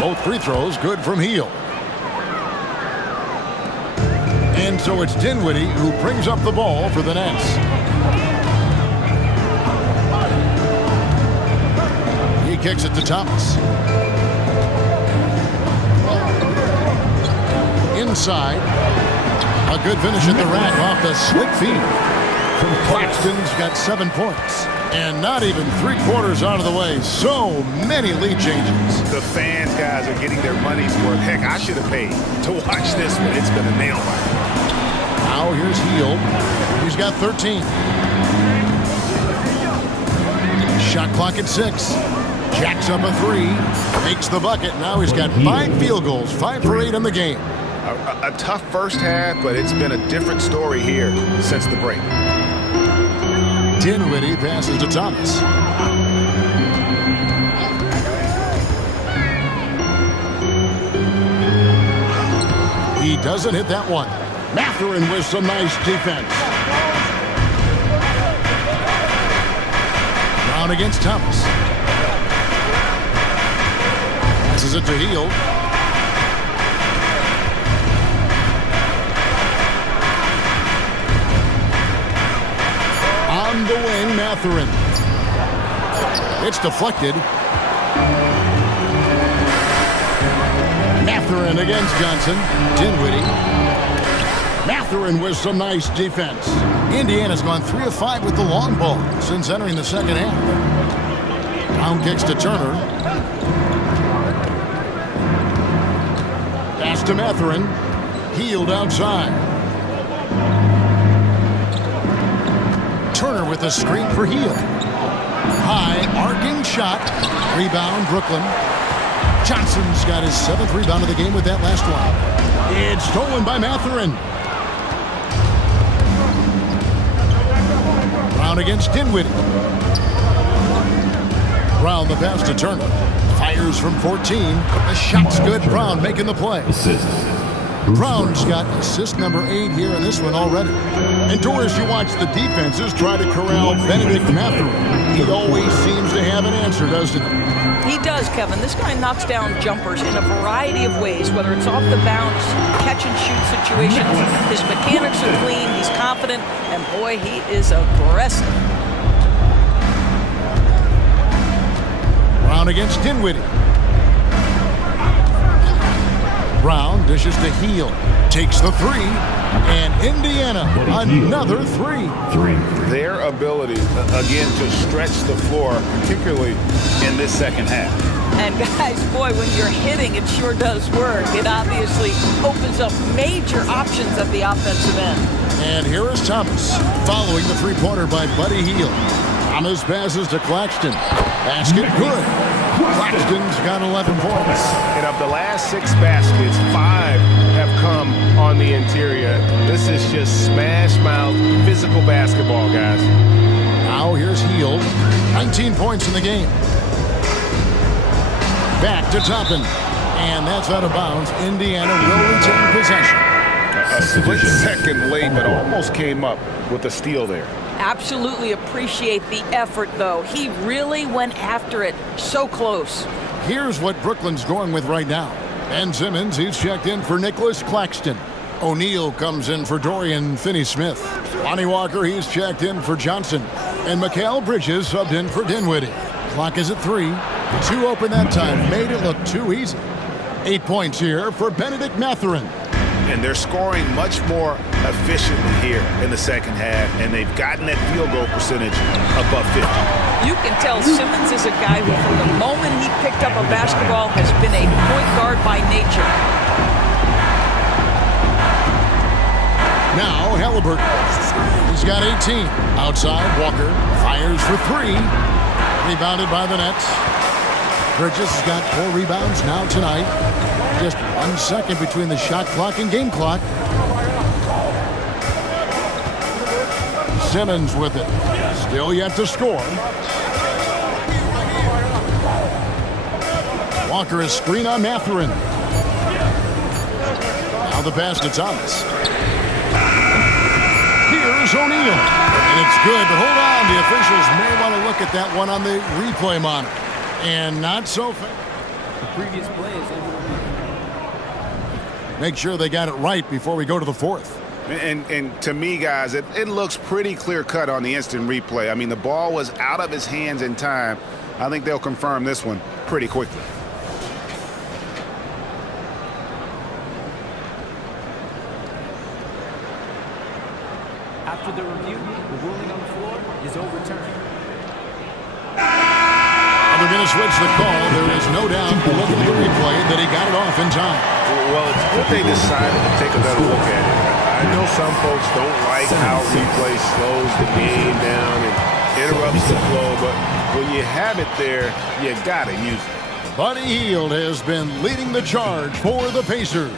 Both free throws good from Hield. And so it's Dinwiddie who brings up the ball for the Nets. He kicks it to Thomas. Inside. A good finish at the rack off the slick feed. Claxton's got 7 points. And not even 3/4 out of the way. So many lead changes. The fans, guys, are getting their money's worth. Heck, I should have paid to watch this one. It's been a nail biter. Now here's Hield. He's got 13. Shot clock at 6. Jacks up a 3. Makes the bucket. Now he's got 5 field goals. 5 for 8 in the game. A tough first half, but it's been a different story here since the break. Dinwiddie passes to Thomas. He doesn't hit that one. Mathurin with some nice defense. Brown against Thomas. Passes it to Hield. On the wing, Mathurin. It's deflected. Mathurin against Johnson. Dinwiddie. Mathurin with some nice defense. Indiana's gone 3 of 5 with the long ball since entering the second half. Brown kicks to Turner. Pass to Mathurin. Hield outside. Turner with a screen for Hield. High arcing shot. Rebound Brooklyn. Johnson's got his 7th rebound of the game with that last one. It's stolen by Mathurin. Brown against Dinwiddie. Brown the pass to Turner. Fires from 14. The shot's good. Brown making the play. Brown's got assist number 8 here in this one already. And Doris, you watch the defenses try to corral Benedict Mathurin. He always seems to have an answer, doesn't he? He does, Kevin. This guy knocks down jumpers in a variety of ways, whether it's off the bounce, catch and shoot situations. His mechanics are clean, he's confident, and boy, he is aggressive. Brown against Dinwiddie. Brown dishes to Hield. Takes the 3. And Indiana, another 3. Their ability, again, to stretch the floor, particularly in this second half. And guys, boy, when you're hitting, it sure does work. It obviously opens up major options at the offensive end. And here is Thomas, following the 3-pointer by Buddy Hield. Thomas passes to Claxton. Basket good. Claxton's got 11 points. And of the last 6 baskets, 5 have come on the interior. This is just smash-mouth physical basketball, guys. Now here's Hield. 19 points in the game. Back to Toppin. And that's out of bounds. Indiana will retain possession. A split second late, but almost came up with a steal there. Absolutely appreciate the effort, though. He really went after it. So close. Here's what Brooklyn's going with right now. Ben Simmons, he's checked in for Nicholas Claxton. O'Neal comes in for Dorian Finney-Smith. Lonnie Walker, he's checked in for Johnson. And Mikal Bridges subbed in for Dinwiddie. Clock is at 3. 2 open that time. Made it look too easy. 8 points here for Benedict Mathurin. and they're scoring much more efficiently here in the second half, and they've gotten that field goal percentage above 50. You can tell Simmons is a guy who, from the moment he picked up a basketball, has been a point guard by nature. Now Halliburton. He's got 18. Outside, Walker fires for three. Rebounded by the Nets. Bridges has got 4 rebounds now tonight. Just 1 second between the shot clock and game clock. Simmons with it. Still yet to score. Walker is screen on Mathurin. Now the pass to Thomas. Here's O'Neal. And it's good, but hold on. The officials may want to look at that one on the replay monitor. And not so fast. The previous play is over. Make sure they got it right before we go to the fourth. And to me, guys, it looks pretty clear-cut on the instant replay. I mean, the ball was out of his hands in time. I think they'll confirm this one pretty quickly. After the review, the ruling on the floor is overturned. They're going to switch the call. There is no doubt, looking at the replay, that he got it off in time. Well, it's good they decided to take a better look at it. I know some folks don't like how replay slows the game down and interrupts the flow, but when you have it there, you got to use it. Buddy Hield has been leading the charge for the Pacers.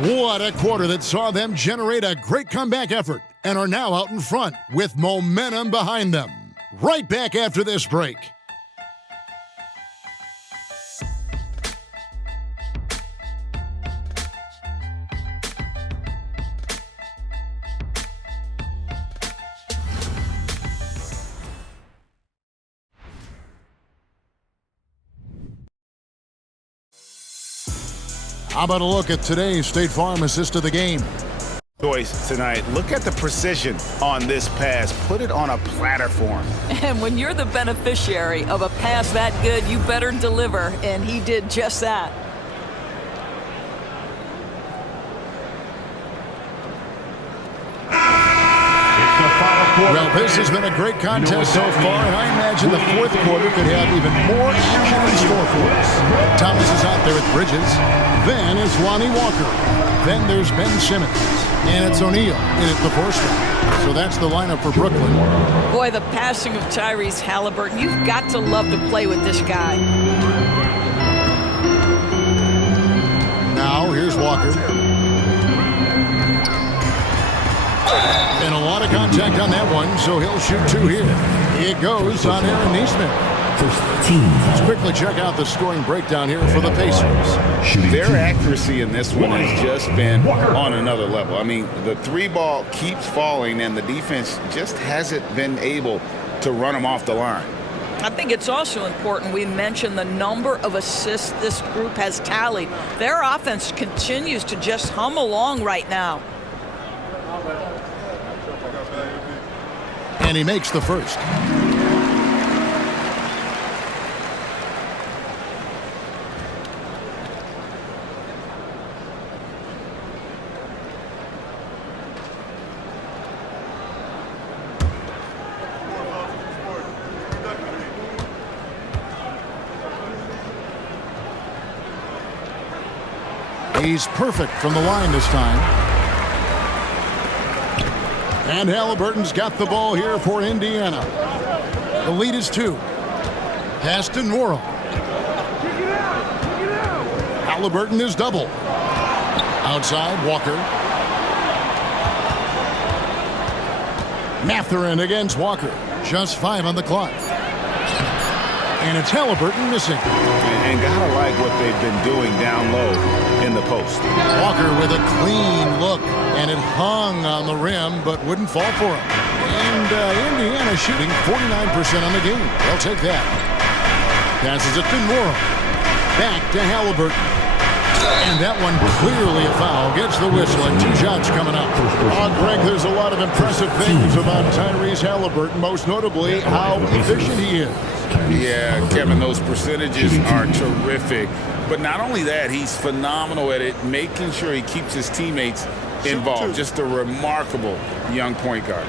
What a quarter that saw them generate a great comeback effort and are now out in front with momentum behind them. Right back after this break. How about a look at today's State Farm assist of the game? Choice tonight. Look at the precision on this pass. Put it on a platter for him. And when you're the beneficiary of a pass that good, you better deliver, and he did just that. Well, this has been a great contest so far, and I imagine the fourth quarter could have even more action in store for us. Thomas is out there at Bridges. Then is Lonnie Walker. Then there's Ben Simmons. And it's O'Neal in at the fourth spot. So that's the lineup for Brooklyn. Boy, the passing of Tyrese Halliburton. You've got to love to play with this guy. Now, here's Walker. And a lot of contact on that one, so he'll shoot 2 here. It goes on Aaron Nesmith. Let's quickly check out the scoring breakdown here for the Pacers. Their accuracy in this one has just been on another level. I mean, the 3-ball keeps falling, and the defense just hasn't been able to run them off the line. I think it's also important we mention the number of assists this group has tallied. Their offense continues to just hum along right now. And he makes the first. He's perfect from the line this time. And Halliburton's got the ball here for Indiana. The lead is 2. Pass to Norrell. Halliburton is double. Outside, Walker. Mathurin against Walker. Just 5 on the clock. And it's Halliburton missing. And gotta like what they've been doing down low in the post. Walker with a clean look, and it hung on the rim, but wouldn't fall for him. And Indiana shooting 49% on the game. They'll take that. Passes it to Norrell. Back to Halliburton. And that one clearly a foul. Gets the whistle and 2 shots coming up. Greg, there's a lot of impressive things about Tyrese Halliburton, most notably how efficient he is. Yeah, Kevin, those percentages are terrific. But not only that, he's phenomenal at it, making sure he keeps his teammates involved. Just a remarkable young point guard.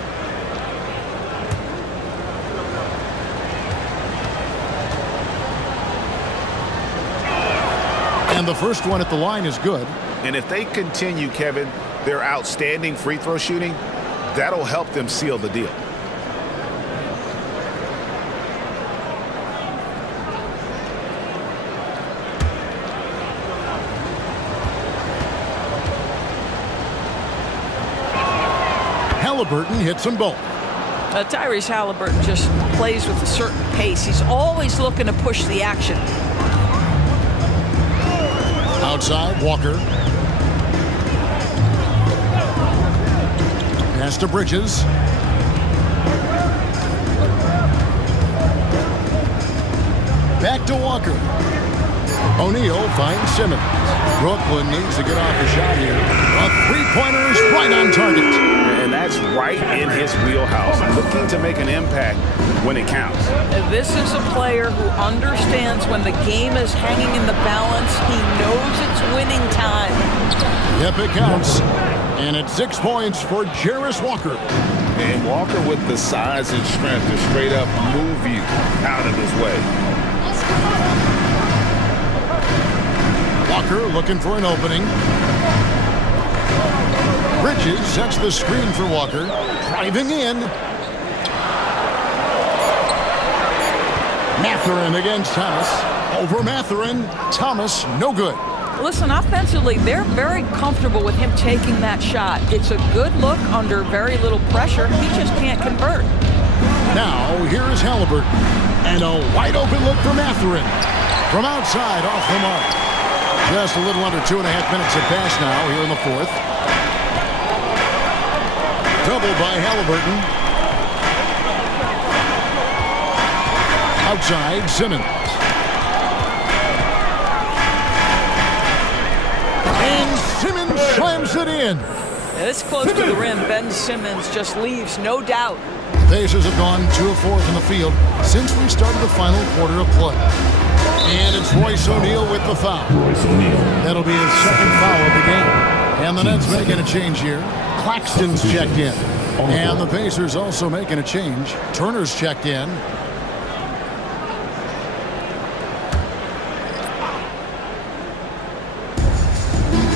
And the first one at the line is good. And if they continue, Kevin, their outstanding free throw shooting, that'll help them seal the deal. Halliburton hits them both. Tyrese Halliburton just plays with a certain pace. He's always looking to push the action. Outside, Walker. Pass to Bridges. Back to Walker. O'Neal finds Simmons. Brooklyn needs to get off a shot here. A three-pointer is right on target. And that's right in his wheelhouse, looking to make an impact when it counts. This is a player who understands when the game is hanging in the balance. He knows it's winning time. Yep, it counts. And it's 6 points for Jarris Walker. And Walker with the size and strength to straight up move you out of his way. Walker looking for an opening. Bridges sets the screen for Walker. Driving in. Mathurin against Thomas. Over Mathurin. Thomas, no good. Listen, offensively, they're very comfortable with him taking that shot. It's a good look under very little pressure. He just can't convert. Now, here is Halliburton. And a wide open look for Mathurin. From outside, off the mark. Just a little under 2.5 minutes have passed now here in the fourth. Double by Halliburton. Outside, Simmons. And Simmons slams it in. This close to the rim, Ben Simmons just leaves, no doubt. Pacers have gone 2 of 4 from the field since we started the final quarter of play. And it's Royce O'Neal with the foul. That'll be his second foul of the game. And the Nets making a change here. Claxton's checked in. And the Pacers also making a change. Turner's checked in.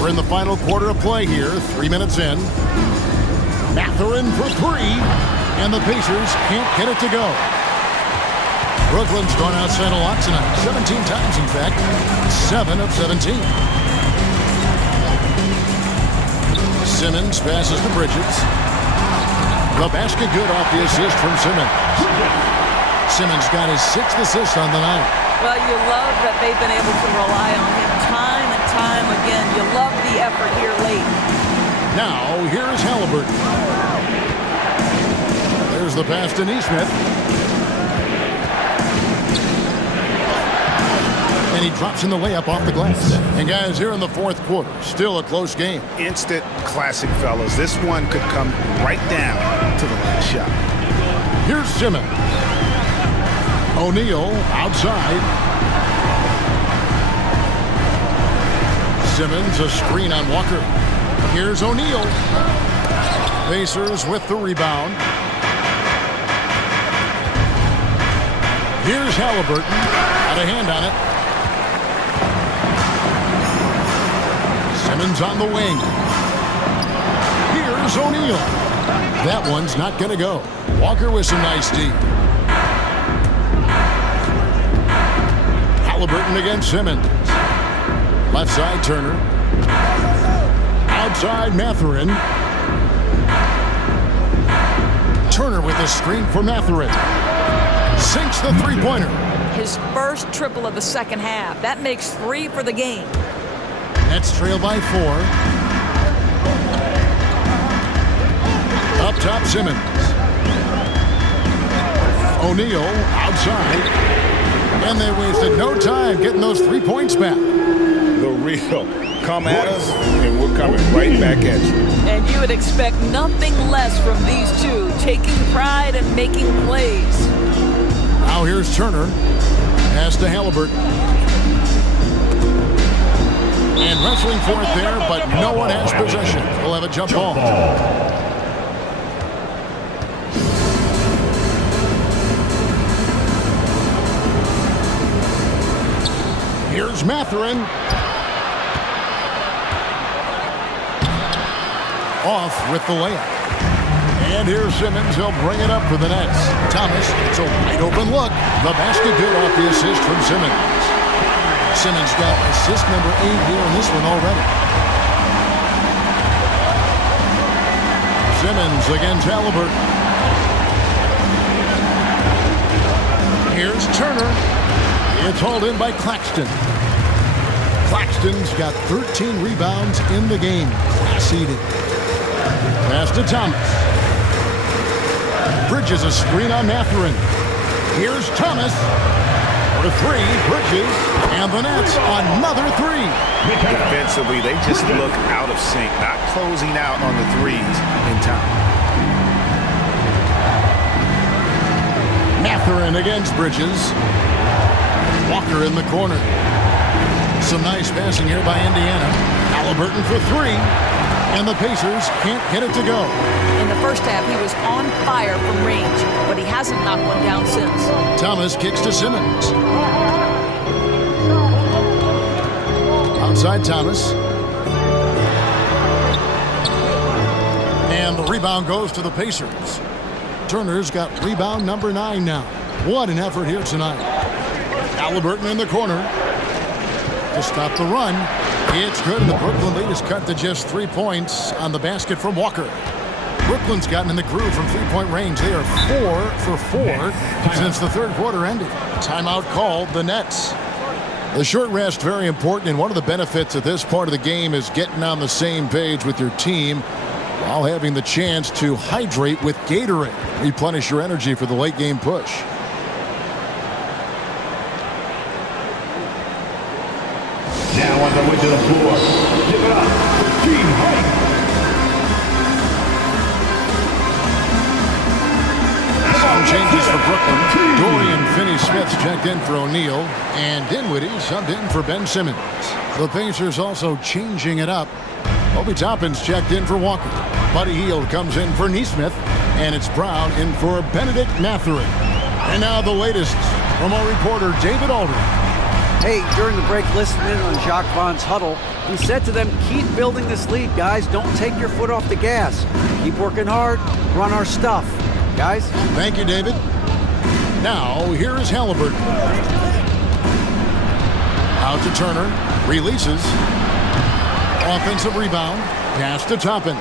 We're in the final quarter of play here. 3 minutes in. Mathurin for 3. And the Pacers can't get it to go. Brooklyn's gone outside a lot tonight. 17 times, in fact. 7 of 17. Simmons passes to Bridges. The basket good off the assist from Simmons. Simmons got his 6th assist on the night. Well, you love that they've been able to rely on him time and time again. You love the effort here late. Now, here is Halliburton. There's the pass to Nesmith. And he drops in the layup off the glass. And guys, here in the fourth quarter, still a close game. Instant classic, fellas. This one could come right down to the last shot. Here's Simmons. O'Neal outside. Simmons, a screen on Walker. Here's O'Neal. Pacers with the rebound. Here's Halliburton. Got a hand on it. Simmons on the wing. Here's O'Neal. That one's not going to go. Walker with some nice D. Halliburton against Simmons. Left side, Turner. Outside, Mathurin. Turner with a screen for Mathurin. Sinks the three-pointer. His first triple of the second half. That makes 3 for the game. Nets trail by 4. Up top, Simmons. O'Neal outside. And they wasted no time getting those 3 points back. The real Come at us, and we're coming right back at you. And you would expect nothing less from these two, taking pride and making plays. Now here's Turner. Pass to Halliburton. And wrestling for it there, but no one has possession. We'll have a jump ball. Here's Mathurin. Off with the layup. And here's Simmons. He'll bring it up for the Nets. Thomas, it's a wide open look. The basket good off the assist from Simmons. Simmons got assist number 8 here in this one already. Simmons against Halliburton. Here's Turner. It's hauled in by Claxton. Claxton's got 13 rebounds in the game. Class-eating. Pass to Thomas. Bridges a screen on Mathurin. Here's Thomas. For 3, Bridges, and the Nets another 3. Defensively, they just look out of sync, not closing out on the threes in time. Mathurin against Bridges. Walker in the corner. Some nice passing here by Indiana. Halliburton for 3. And the Pacers can't get it to go. In the first half, he was on fire from range, but he hasn't knocked one down since. Thomas kicks to Simmons. Outside Thomas. And the rebound goes to the Pacers. Turner's got rebound number 9 now. What an effort here tonight. Halliburton in the corner to stop the run. It's good, and the Brooklyn lead is cut to just 3 points on the basket from Walker. Brooklyn's gotten in the groove from three-point range. They are 4 for 4 since the third quarter ended. Timeout called the Nets. The short rest, very important, and one of the benefits of this part of the game is getting on the same page with your team while having the chance to hydrate with Gatorade. Replenish your energy for the late game push. Now on the way to the floor, give it up for Team Height. Some changes for Brooklyn. Dorian Finney-Smith checked in for O'Neal, and Dinwiddie subbed in for Ben Simmons. The Pacers also changing it up. Obi Toppin's checked in for Walker. Buddy Hield comes in for Nesmith, and it's Brown in for Benedict Mathurin. And now the latest from our reporter David Aldridge. Hey, during the break, listening on Jacques Vaughn's huddle, he said to them, keep building this lead, guys. Don't take your foot off the gas. Keep working hard. Run our stuff. Guys? Thank you, David. Now, here is Halliburton. Out to Turner. Releases. Offensive rebound. Pass to Toppin.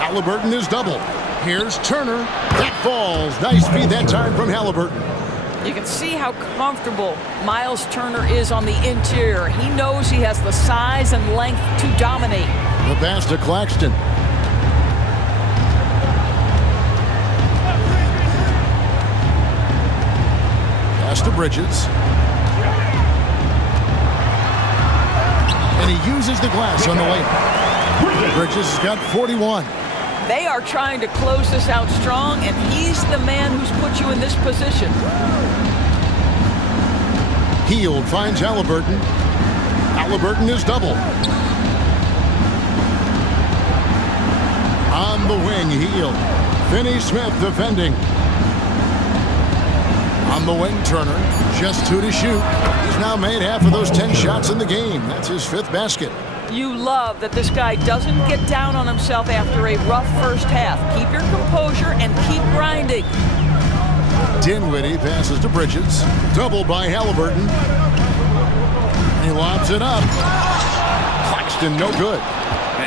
Halliburton is double. Here's Turner. That falls. Nice feed that time from Halliburton. You can see how comfortable Miles Turner is on the interior. He knows he has the size and length to dominate. The pass to Claxton. Pass to Bridges. And he uses the glass on the layup. Bridges has got 41. They are trying to close this out strong, and he's the man who's put you in this position. Hield finds Halliburton. Halliburton is double. On the wing, Hield. Finney-Smith defending. On the wing, Turner. Just 2 to shoot. He's now made half of those 10 shots in the game. That's his 5th basket. You love that this guy doesn't get down on himself after a rough first half. Keep your composure and keep grinding. Dinwiddie passes to Bridges. Doubled by Halliburton. He lobs it up. Claxton, no good.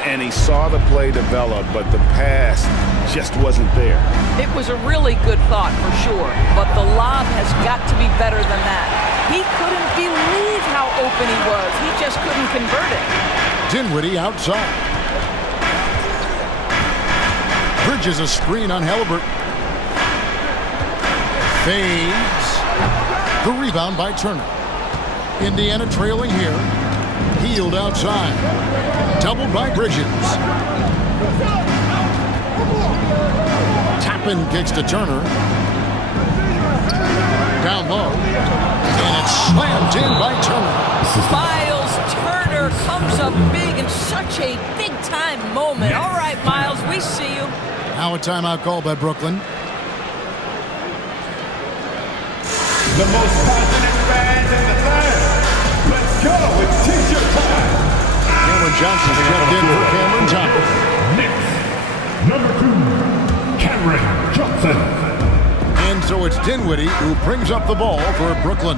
And he saw the play develop, but the pass just wasn't there. It was a really good thought for sure, but the lob has got to be better than that. He couldn't believe how open he was. He just couldn't convert it. Dinwiddie outside. Bridges a screen on Halliburton. Fades. The rebound by Turner. Indiana trailing here. Healed outside. Doubled by Bridges. Toppin kicks to Turner. Down low. And it's slammed in by Turner. Miles Turner comes up big in such a big-time moment. All right, Miles, we see you. Now a timeout call by Brooklyn. The most passionate fans in the third. Let's go. It's t-shirt time. Cameron Johnson's checked in for Cameron Johnson. Next, number 2, Cameron Johnson. And so it's Dinwiddie who brings up the ball for Brooklyn.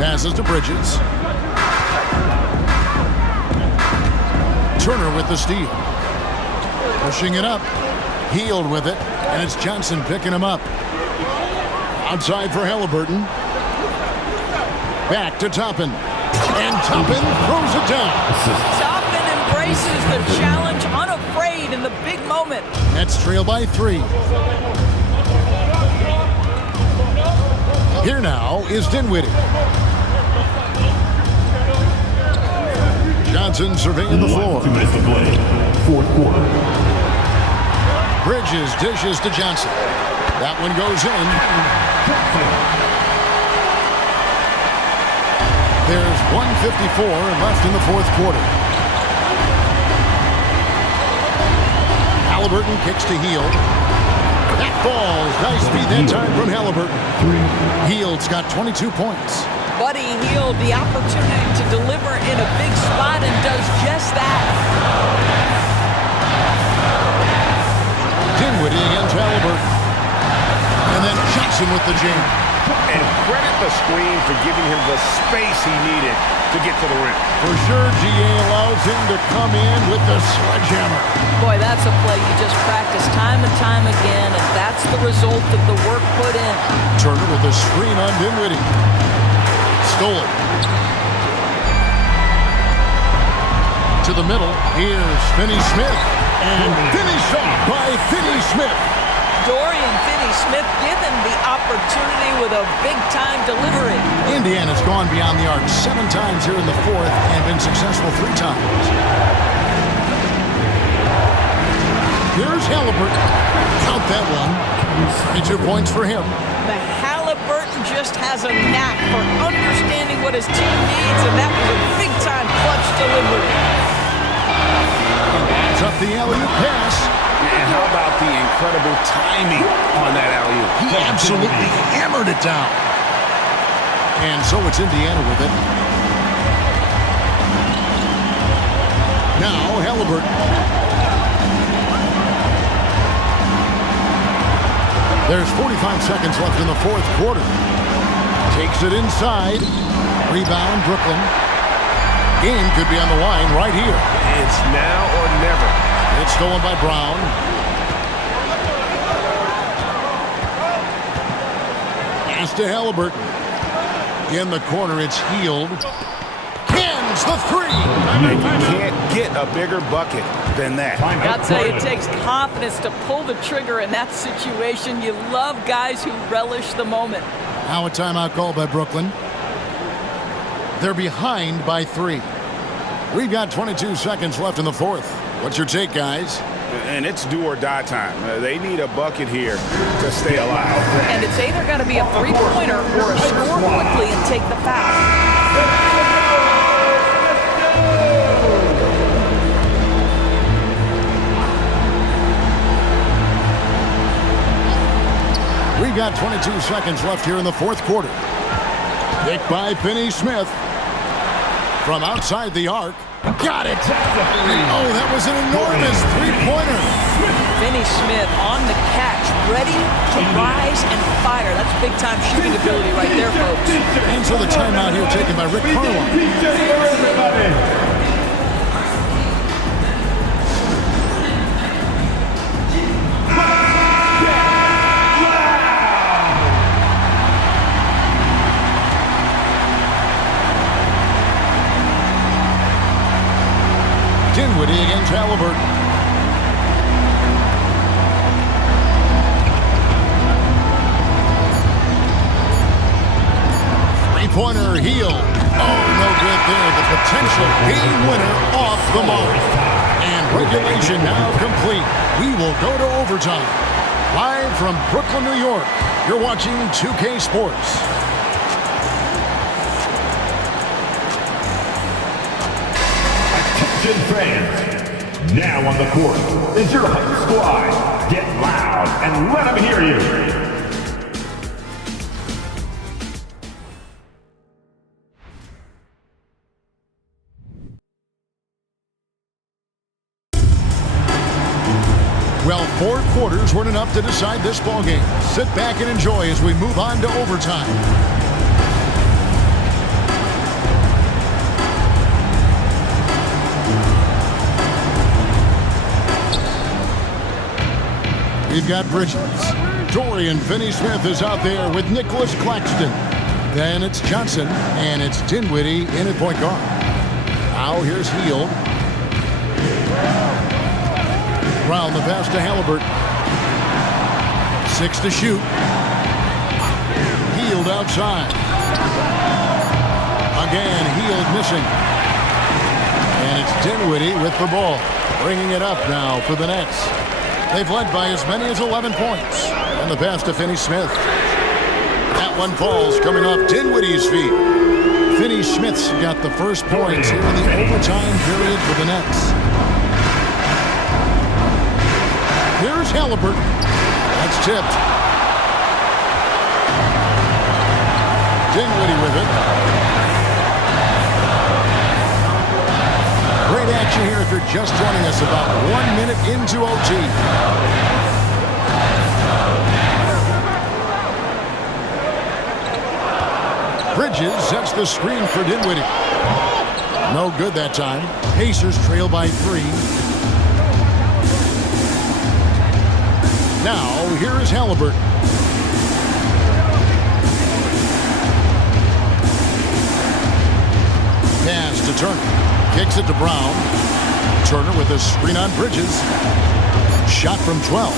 Passes to Bridges. Turner with the steal. Pushing it up. Healed with it. And it's Johnson picking him up. Outside for Halliburton. Back to Toppin. And Toppin throws it down. Toppin embraces the challenge unafraid in the big moment. Nets trail by 3. Here now is Dinwiddie. Johnson surveying the floor. 2 minutes to play. Fourth quarter. Bridges dishes to Johnson. That one goes in. There's 1:54 left in the fourth quarter. Halliburton kicks to Hield. That falls. Nice speed that time from Halliburton. Hield's got 22 points. Buddy Hield, the opportunity to deliver in a big spot and does just that. Dinwiddie against Halliburton. And then Johnson with the jam. And credit the screen for giving him the space he needed to get to the rim. For sure, GA allows him to come in with the sledgehammer. Boy, that's a play you just practice time and time again, and that's the result of the work put in. Turner with the screen on Dinwiddie. Stole it. To the middle. Here's Finney-Smith. And finished off by Finney-Smith. Dorian Finney-Smith given the opportunity with a big-time delivery. Indiana's gone beyond the arc 7 times here in the fourth and been successful 3 times. Here's Halliburton. Count that one. 22 points for him. The Halliburton just has a knack for understanding what his team needs, and that was a big-time clutch delivery. It's up the alley-oop pass. And how about the incredible timing on that alley-oop? He absolutely hammered it down. And so it's Indiana with it. Now Halliburton. There's 45 seconds left in the fourth quarter. Takes it inside. Rebound, Brooklyn. Game could be on the line right here. It's now or never. It's stolen by Brown. Pass to Halliburton. In the corner, it's Hield. Cans the 3. And you can't get a bigger bucket than that. I'll tell you, it takes confidence to pull the trigger in that situation. You love guys who relish the moment. Now a timeout call by Brooklyn. They're behind by 3. We've got 22 seconds left in the fourth. What's your take, guys? And it's do or die time. They need a bucket here to stay alive. And it's either got to be a three-pointer or a score quickly and take the foul. We've got 22 seconds left here in the fourth quarter. Picked by Finney-Smith. From outside the arc. Got it! Oh, that was an enormous three-pointer. Finney-Smith on the catch, ready to rise and fire. That's big-time shooting ability right there, folks. And so the timeout here taken by Rick Carlisle. Dinwiddie against Halliburton. Three-pointer heel. Oh, no good there. The potential game winner off the mark. And regulation now complete. We will go to overtime. Live from Brooklyn, New York, you're watching 2K Sports. Attention fans, now on the court is your home squad. Get loud and let them hear you. Well, 4 quarters weren't enough to decide this ballgame. Sit back and enjoy as we move on to overtime. We've got Bridges. Dorian Finney-Smith is out there with Nicholas Claxton. Then it's Johnson, and it's Dinwiddie in at point guard. Now here's Hield. Brown the pass to Halliburton. 6 to shoot. Hield outside. Again, Hield missing. And it's Dinwiddie with the ball. Bringing it up now for the Nets. They've led by as many as 11 points. And the pass to Finney-Smith. That one falls coming off Dinwiddie's feet. Finney-Smith's got the first points here in the overtime period for the Nets. Here's Halliburton. That's tipped. Dinwiddie with it. Great action here if you're just joining us, about 1 minute into OT. Bridges sets the screen for Dinwiddie. No good that time. Pacers trail by 3. Now, here is Halliburton. Pass to Turner. Kicks it to Brown. Turner with a screen on Bridges. Shot from 12.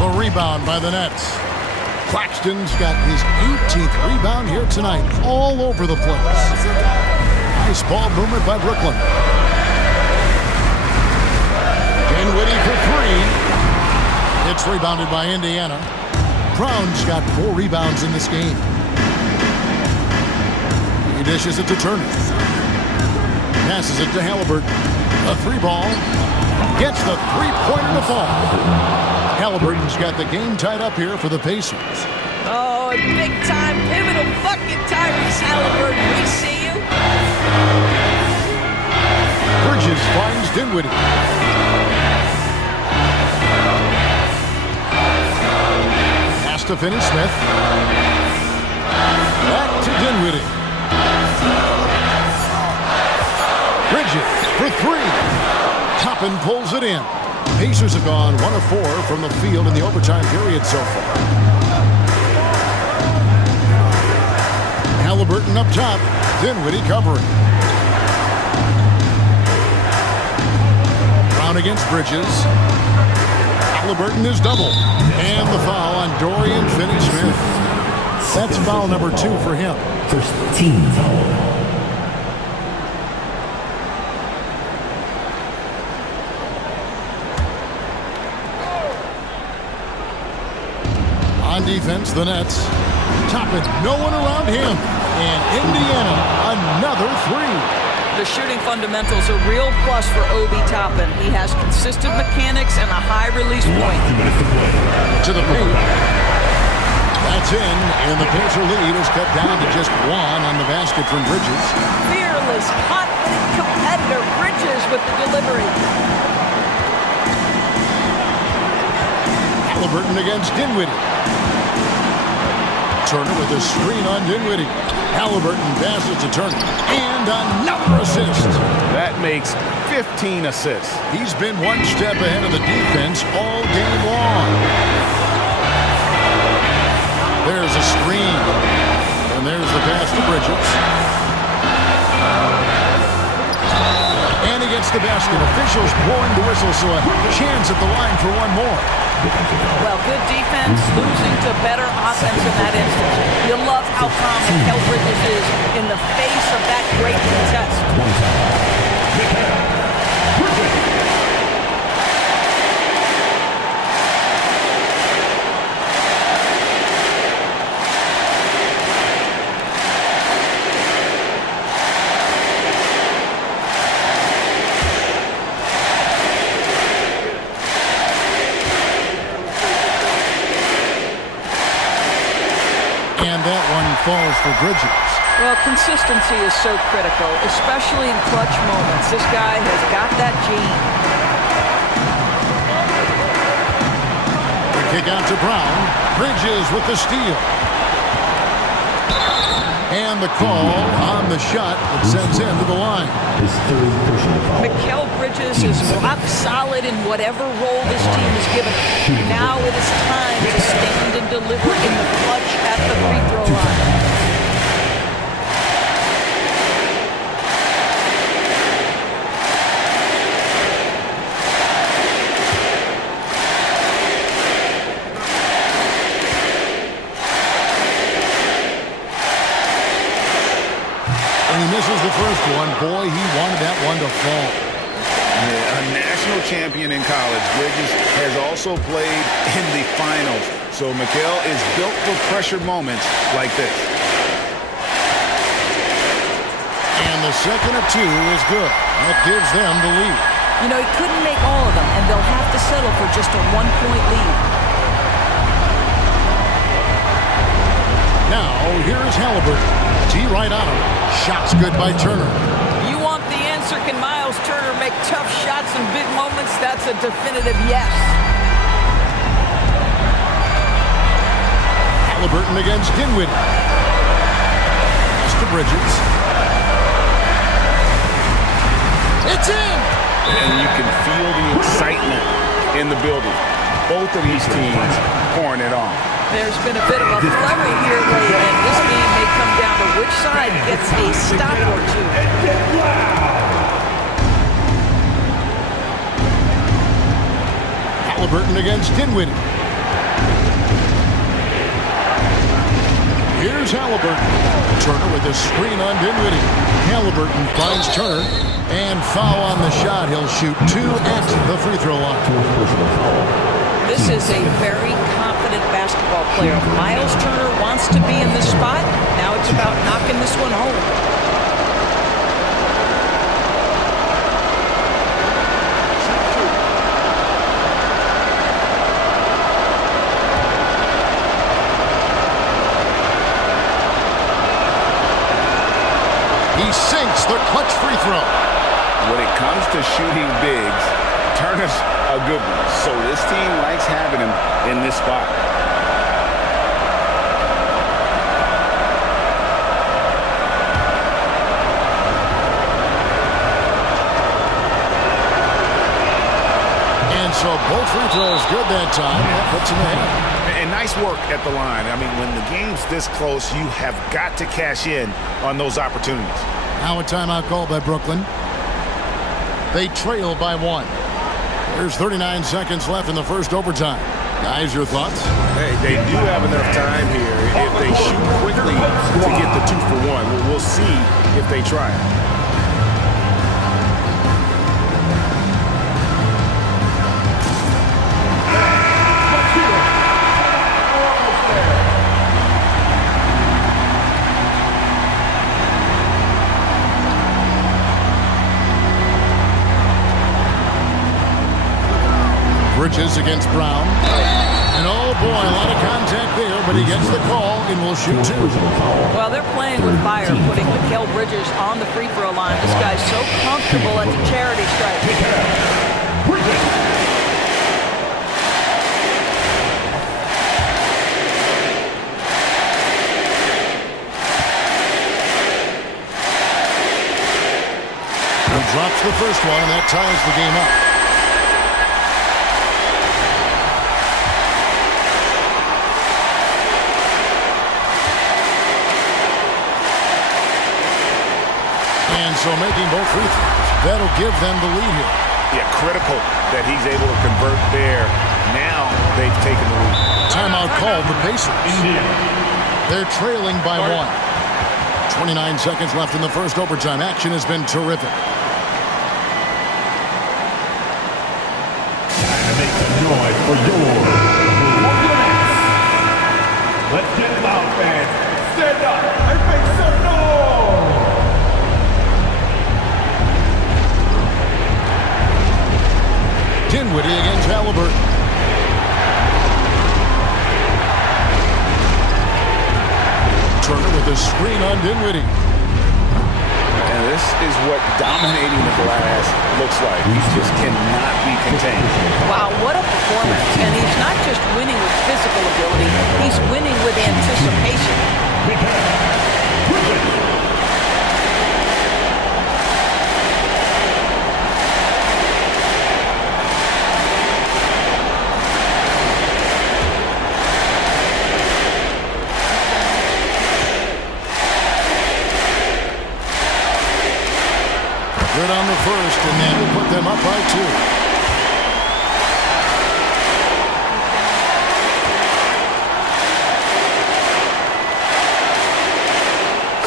The rebound by the Nets. Claxton's got his 18th rebound here tonight. All over the place. Nice ball movement by Brooklyn. Dinwiddie for 3. It's rebounded by Indiana. Brown's got 4 rebounds in this game. He dishes it to Turner. Passes it to Halliburton. A 3-ball. Gets the 3-pointer to fall. Halliburton's got the game tied up here for the Pacers. Oh, big-time pivotal bucket, Tyrese Halliburton. We see you. Bridges finds Dinwiddie. To Finney-Smith. Back to Dinwiddie. Bridges for 3. Toppin pulls it in. Pacers have gone 1 of 4 from the field in the overtime period so far. Halliburton up top. Dinwiddie covering. Brown against Bridges. Halliburton is double. And the foul on Dorian Finney-Smith. That's foul number 2 for him. First team foul. On defense, the Nets. Toppin, no one around him. And Indiana, another 3. The shooting fundamentals are real plus for Obi Toppin. He has consistent mechanics and a high release point. To the paint. That's in, and the Pacer lead is cut down to just 1 on the basket from Bridges. Fearless, confident competitor. Bridges with the delivery. Halliburton against Dinwiddie. Turner with a screen on Dinwiddie. Halliburton passes to Turner. And another assist. That makes 15 assists. He's been 1 step ahead of the defense all game long. There's a screen. And there's the pass to Bridges. And he gets the basket. Officials blowing the whistle, so a chance at the line for 1 more. Well, good defense, losing to better offense in that instance. You love how calm Mikal Bridges is in the face of that great contest. And that one falls for Bridges. Well, consistency is so critical, especially in clutch moments. This guy has got that gene. The kick out to Brown. Bridges with the steal. And the call on the shot that sends him to the line. Mikal Bridges is rock solid in whatever role this team is given him. Now it is time to stand and deliver in the clutch at the free throw line. And he misses the first one. Boy, he wanted that one to fall. Yeah, a national champion in college, Bridges has also played in the finals. So Mikal is built for pressure moments like this. And the second of two is good. That gives them the lead. You know, he couldn't make all of them, and they'll have to settle for just a one-point lead. Now, here is Halliburton. T right on him. Shots good by Turner. You want the answer, can Miles Turner make tough shots in big moments? That's a definitive yes. Halliburton against Dinwiddie. Pass to Bridges. It's in! And you can feel the excitement in the building. Both of these teams pouring it on. There's been a bit of a flurry here late, and this game may come down to which side gets a stop or two. Halliburton against Dinwiddie. Here's Halliburton. Turner with a screen on Dinwiddie. Halliburton finds Turner, and foul on the shot. He'll shoot two at the free throw line. This is a very confident basketball player. Miles Turner wants to be in this spot. Now it's about knocking this one home. He sinks the clutch free throw. When it comes to shooting bigs, Turner's a good one. So this team likes having him in this spot. And so both free throws good that time. That puts him ahead. And nice work at the line. I mean, when the game's this close, you have got to cash in on those opportunities. Now a timeout called by Brooklyn. They trail by one. There's 39 seconds left in the first overtime. Guys, your thoughts? Hey, they do have enough time here if they shoot quickly to get the 2 for 1. We'll see if they try it. Bridges against Brown. And oh boy, a lot of contact there, but he gets the call and will shoot two. Well, they're playing with fire, putting Mikal Bridges on the free throw line. This guy's so comfortable at the charity stripe. He drops the first one, and that ties the game up. And so making both free throws, that'll give them the lead here. Yeah, critical that he's able to convert there Now they've taken the lead. Timeout called the Pacers. They're trailing by 1. 29 seconds left in the first overtime. Action has been terrific. Make some noise for your Let's get loud, fans. Stand up and make some noise. Dinwiddie against Halliburton. Turner with a screen on Dinwiddie. And this is what dominating the glass looks like. He just cannot be contained. Wow, what a performance. And he's not just winning with physical ability, he's winning with anticipation. Good on the first, and then we'll put them up by 2.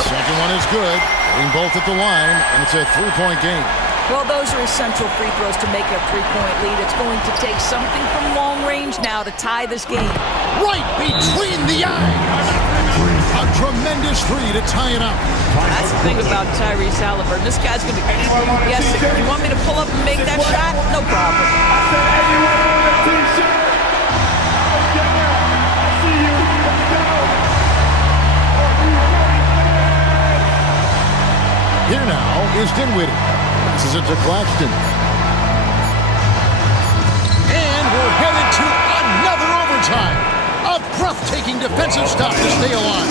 Second one is good. Getting both at the line, and it's a 3-point game. Well, those are essential free throws to make a 3-point lead. It's going to take something from long range now to tie this game. Right between the eyes. A tremendous 3 to tie it up. That's the thing about Tyrese Halliburton. This guy's going to keep you guessing. You want me to pull up and make that shot? No problem. Here now is Dinwiddie. Passes it to Claxton. And we're headed to another overtime. A breathtaking defensive stop to stay alive.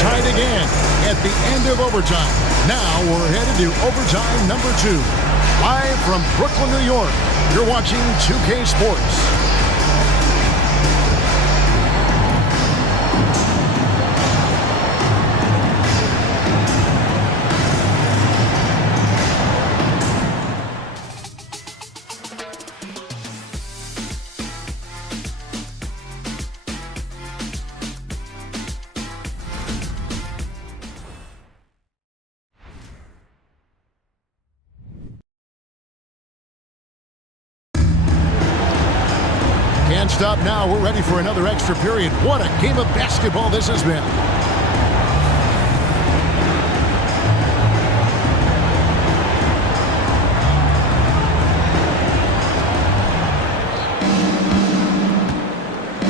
Tied again at the end of overtime. Now we're headed to overtime number 2. Live from Brooklyn, New York, you're watching 2K Sports. Can't stop now. We're ready for another extra period. What a game of basketball this has been.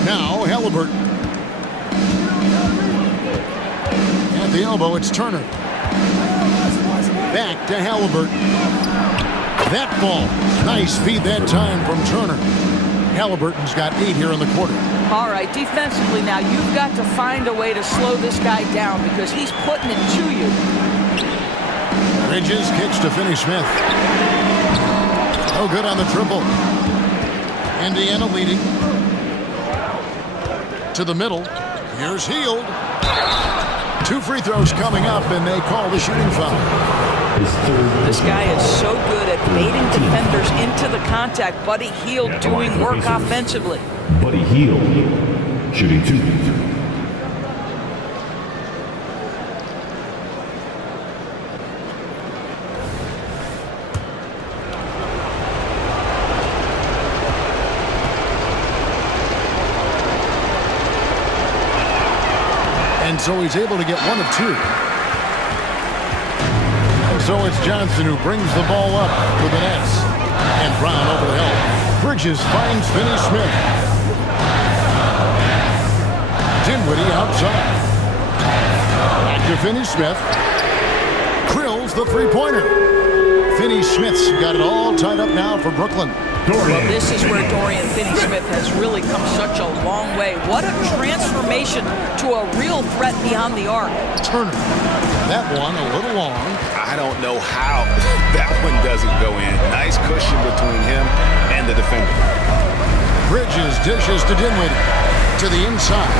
Now Halliburton. At the elbow, it's Turner. Back to Halliburton. That ball. Nice feed that time from Turner. Halliburton's got 8 here in the quarter. All right, defensively now, you've got to find a way to slow this guy down because he's putting it to you. Bridges kicks to Finney-Smith. No good on the triple. Indiana leading. To the middle. Here's Hield. 2 free throws coming up, and they call the shooting foul. This guy is so good at baiting defenders into the contact. Buddy Hield doing work offensively. Buddy Hield, shooting 2. And so he's able to get 1 of 2. So it's Johnson who brings the ball up with an S. And Brown over the help. Bridges finds Finney-Smith. Dinwiddie outside. Back to Finney-Smith. Drills the three-pointer. Finney-Smith's got it all tied up now for Brooklyn. Well, this is where Dorian Finney-Smith has really come such a long way. What a transformation to a real threat beyond the arc. Turner. That one a little long. I don't know how that one doesn't go in. Nice cushion between him and the defender. Bridges dishes to Dinwiddie. To the inside.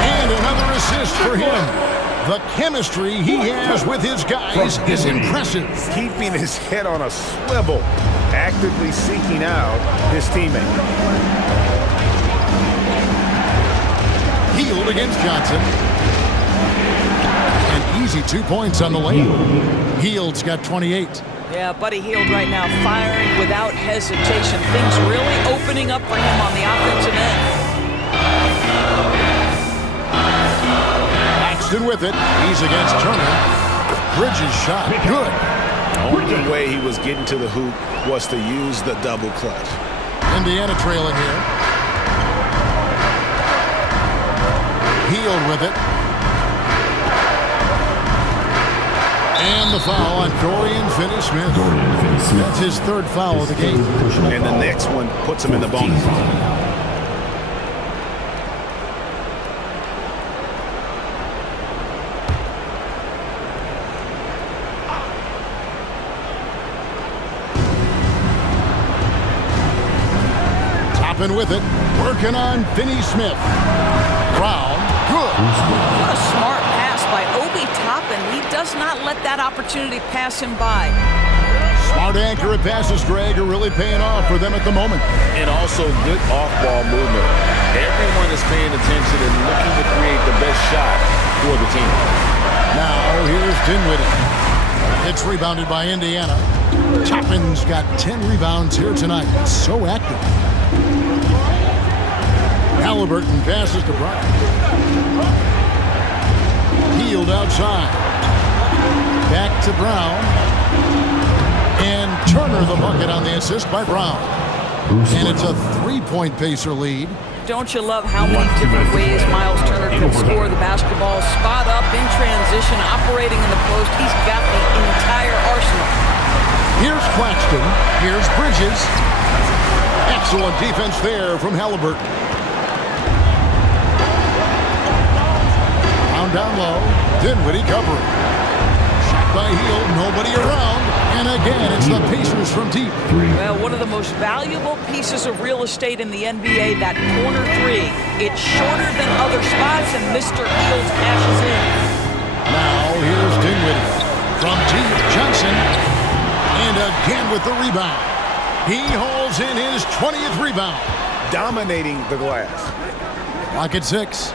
And another assist for him. The chemistry he has with his guys is impressive. Keeping his head on a swivel. Actively seeking out his teammate. Healed against Johnson. An easy 2 points on the layup. Heald's got 28. Yeah, Buddy Hield right now firing without hesitation. Things really opening up for him on the offensive end. Paxton with it. He's against Turner. Bridges shot. Good. The only way he was getting to the hoop was to use the double clutch. Indiana trailing here. Heald with it. And the foul on Dorian Finney-Smith. That's his third foul of the game. And the next one puts him in the bonus. Toppin with it. Working on Finney-Smith. Brown. Good. What a smart pass by Obi Toppin. He does not let that opportunity pass him by. Smart, accurate passes, Greg, are really paying off for them at the moment. And also good off-ball movement. Everyone is paying attention and looking to create the best shot for the team. Now here's Dinwiddie. It's rebounded by Indiana. Toppin's got 10 rebounds here tonight. So active. Halliburton passes to Bryant. Heald outside. Back to Brown. And Turner the bucket on the assist by Brown. And it's a 3-point Pacer lead. Don't you love how many different ways Miles Turner can score the basketball? Spot up, in transition, operating in the post. He's got the entire arsenal. Here's Claxton. Here's Bridges. Excellent defense there from Halliburton. Down low, Dinwiddie covering. Shot by Hield, nobody around, and again it's the Pacers from deep. Well, one of the most valuable pieces of real estate in the NBA, that corner three. It's shorter than other spots, and Mr. Hield cashes in. Now here's Dinwiddie from deep. Johnson, and again with the rebound. He hauls in his 20th rebound. Dominating the glass. Lock at 6.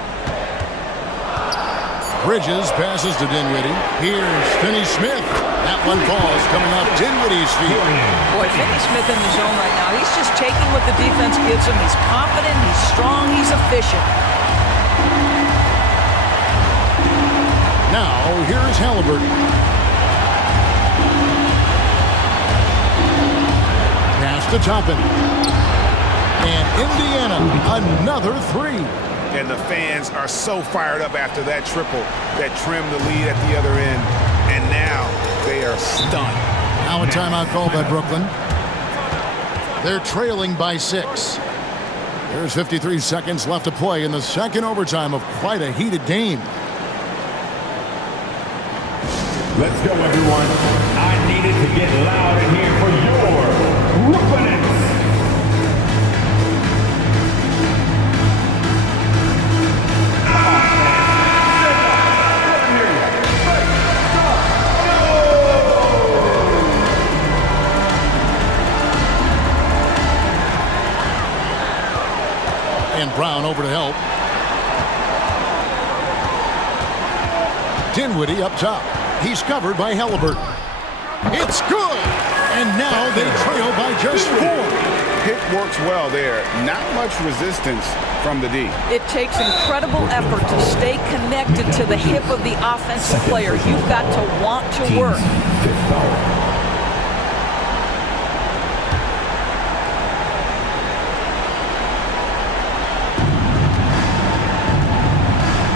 Bridges passes to Dinwiddie. Here's Finney-Smith. That one falls coming off Dinwiddie's feet. Boy, Finney-Smith in the zone right now. He's just taking what the defense gives him. He's confident, he's strong, he's efficient. Now, here's Halliburton. Pass to Toppin. And Indiana, another 3. And the fans are so fired up after that triple that trimmed the lead at the other end. And now they are stunned. Now a timeout call by Brooklyn. They're trailing by 6. There's 53 seconds left to play in the second overtime of quite a heated game. Let's go, everyone. I needed to get loud in here for your Brooklyn. And Brown over to help. Dinwiddie up top. He's covered by Halliburton. It's good! And now they trail by just 4. Pick works well there. Not much resistance from the D. It takes incredible effort to stay connected to the hip of the offensive player. You've got to want to work.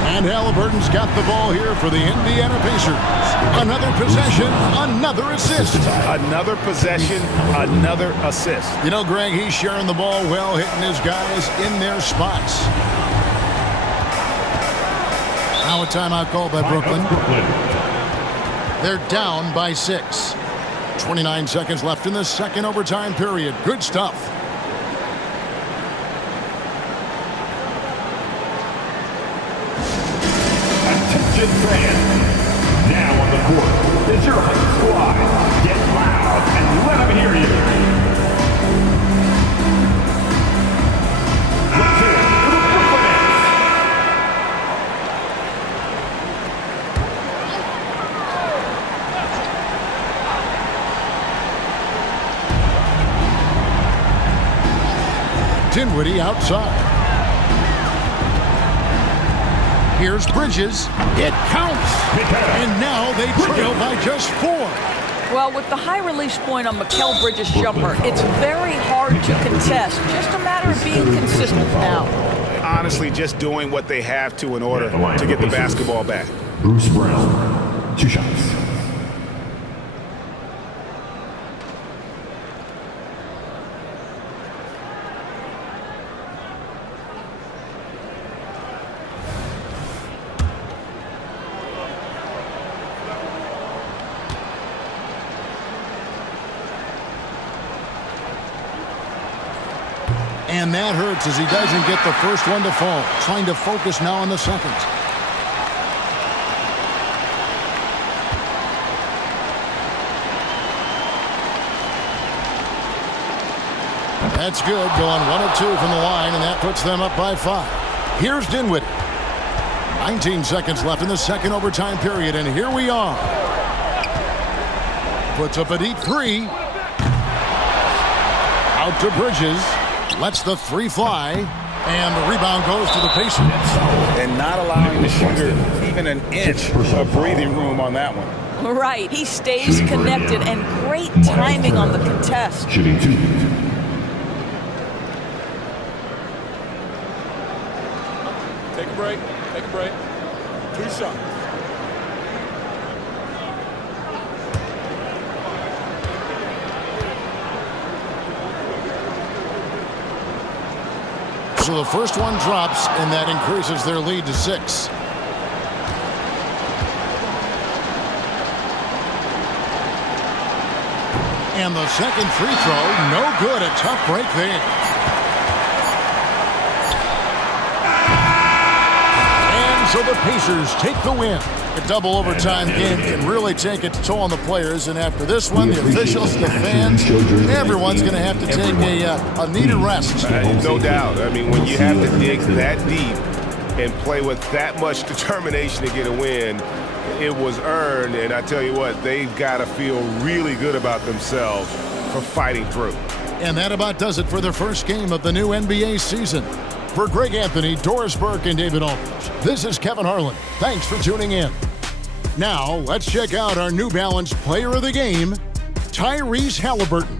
And Halliburton's got the ball here for the Indiana Pacers. Another possession, another assist. Another possession, another assist. You know, Greg, he's sharing the ball well, hitting his guys in their spots. Now a timeout call by Brooklyn. They're down by 6. 29 seconds left in the second overtime period. Good stuff. Fans, now on the court is your home squad. Get loud and let them hear you. Let's hear it for the Brooklyn Nets. Dinwiddie outside. Here's Bridges. It counts. And now they trail by just 4. Well, with the high release point on Mikal Bridges' jumper, it's very hard to contest. Just a matter of being consistent now. Honestly, just doing what they have to in order to get the basketball back. Bruce Brown, 2 shots. And that hurts as he doesn't get the first one to fall. Trying to focus now on the second. That's good. Going 1 of 2 from the line, and that puts them up by 5. Here's Dinwiddie. 19 seconds left in the second overtime period, and here we are. Puts up a deep 3. Out to Bridges. Lets the 3 fly, and the rebound goes to the Pacers. And not allowing the shooter even an inch of breathing room on that one. Right, he stays connected, and great timing on the contest. Shooting 2. Take a break. Take a break. 2 shots. So the first one drops, and that increases their lead to 6. And the second free throw, no good. A tough break there. And so the Pacers take the win. A double overtime game can really take its toll on the players, and after this one, the officials, the fans, everyone's going to have to take a needed rest. No doubt. I mean, when you have to dig that deep and play with that much determination to get a win, it was earned, and I tell you what, they've got to feel really good about themselves for fighting through. And that about does it for the first game of the new NBA season. For Greg Anthony, Doris Burke, and David Aldridge, this is Kevin Harlan. Thanks for tuning in. Now, let's check out our New Balance Player of the Game, Tyrese Halliburton.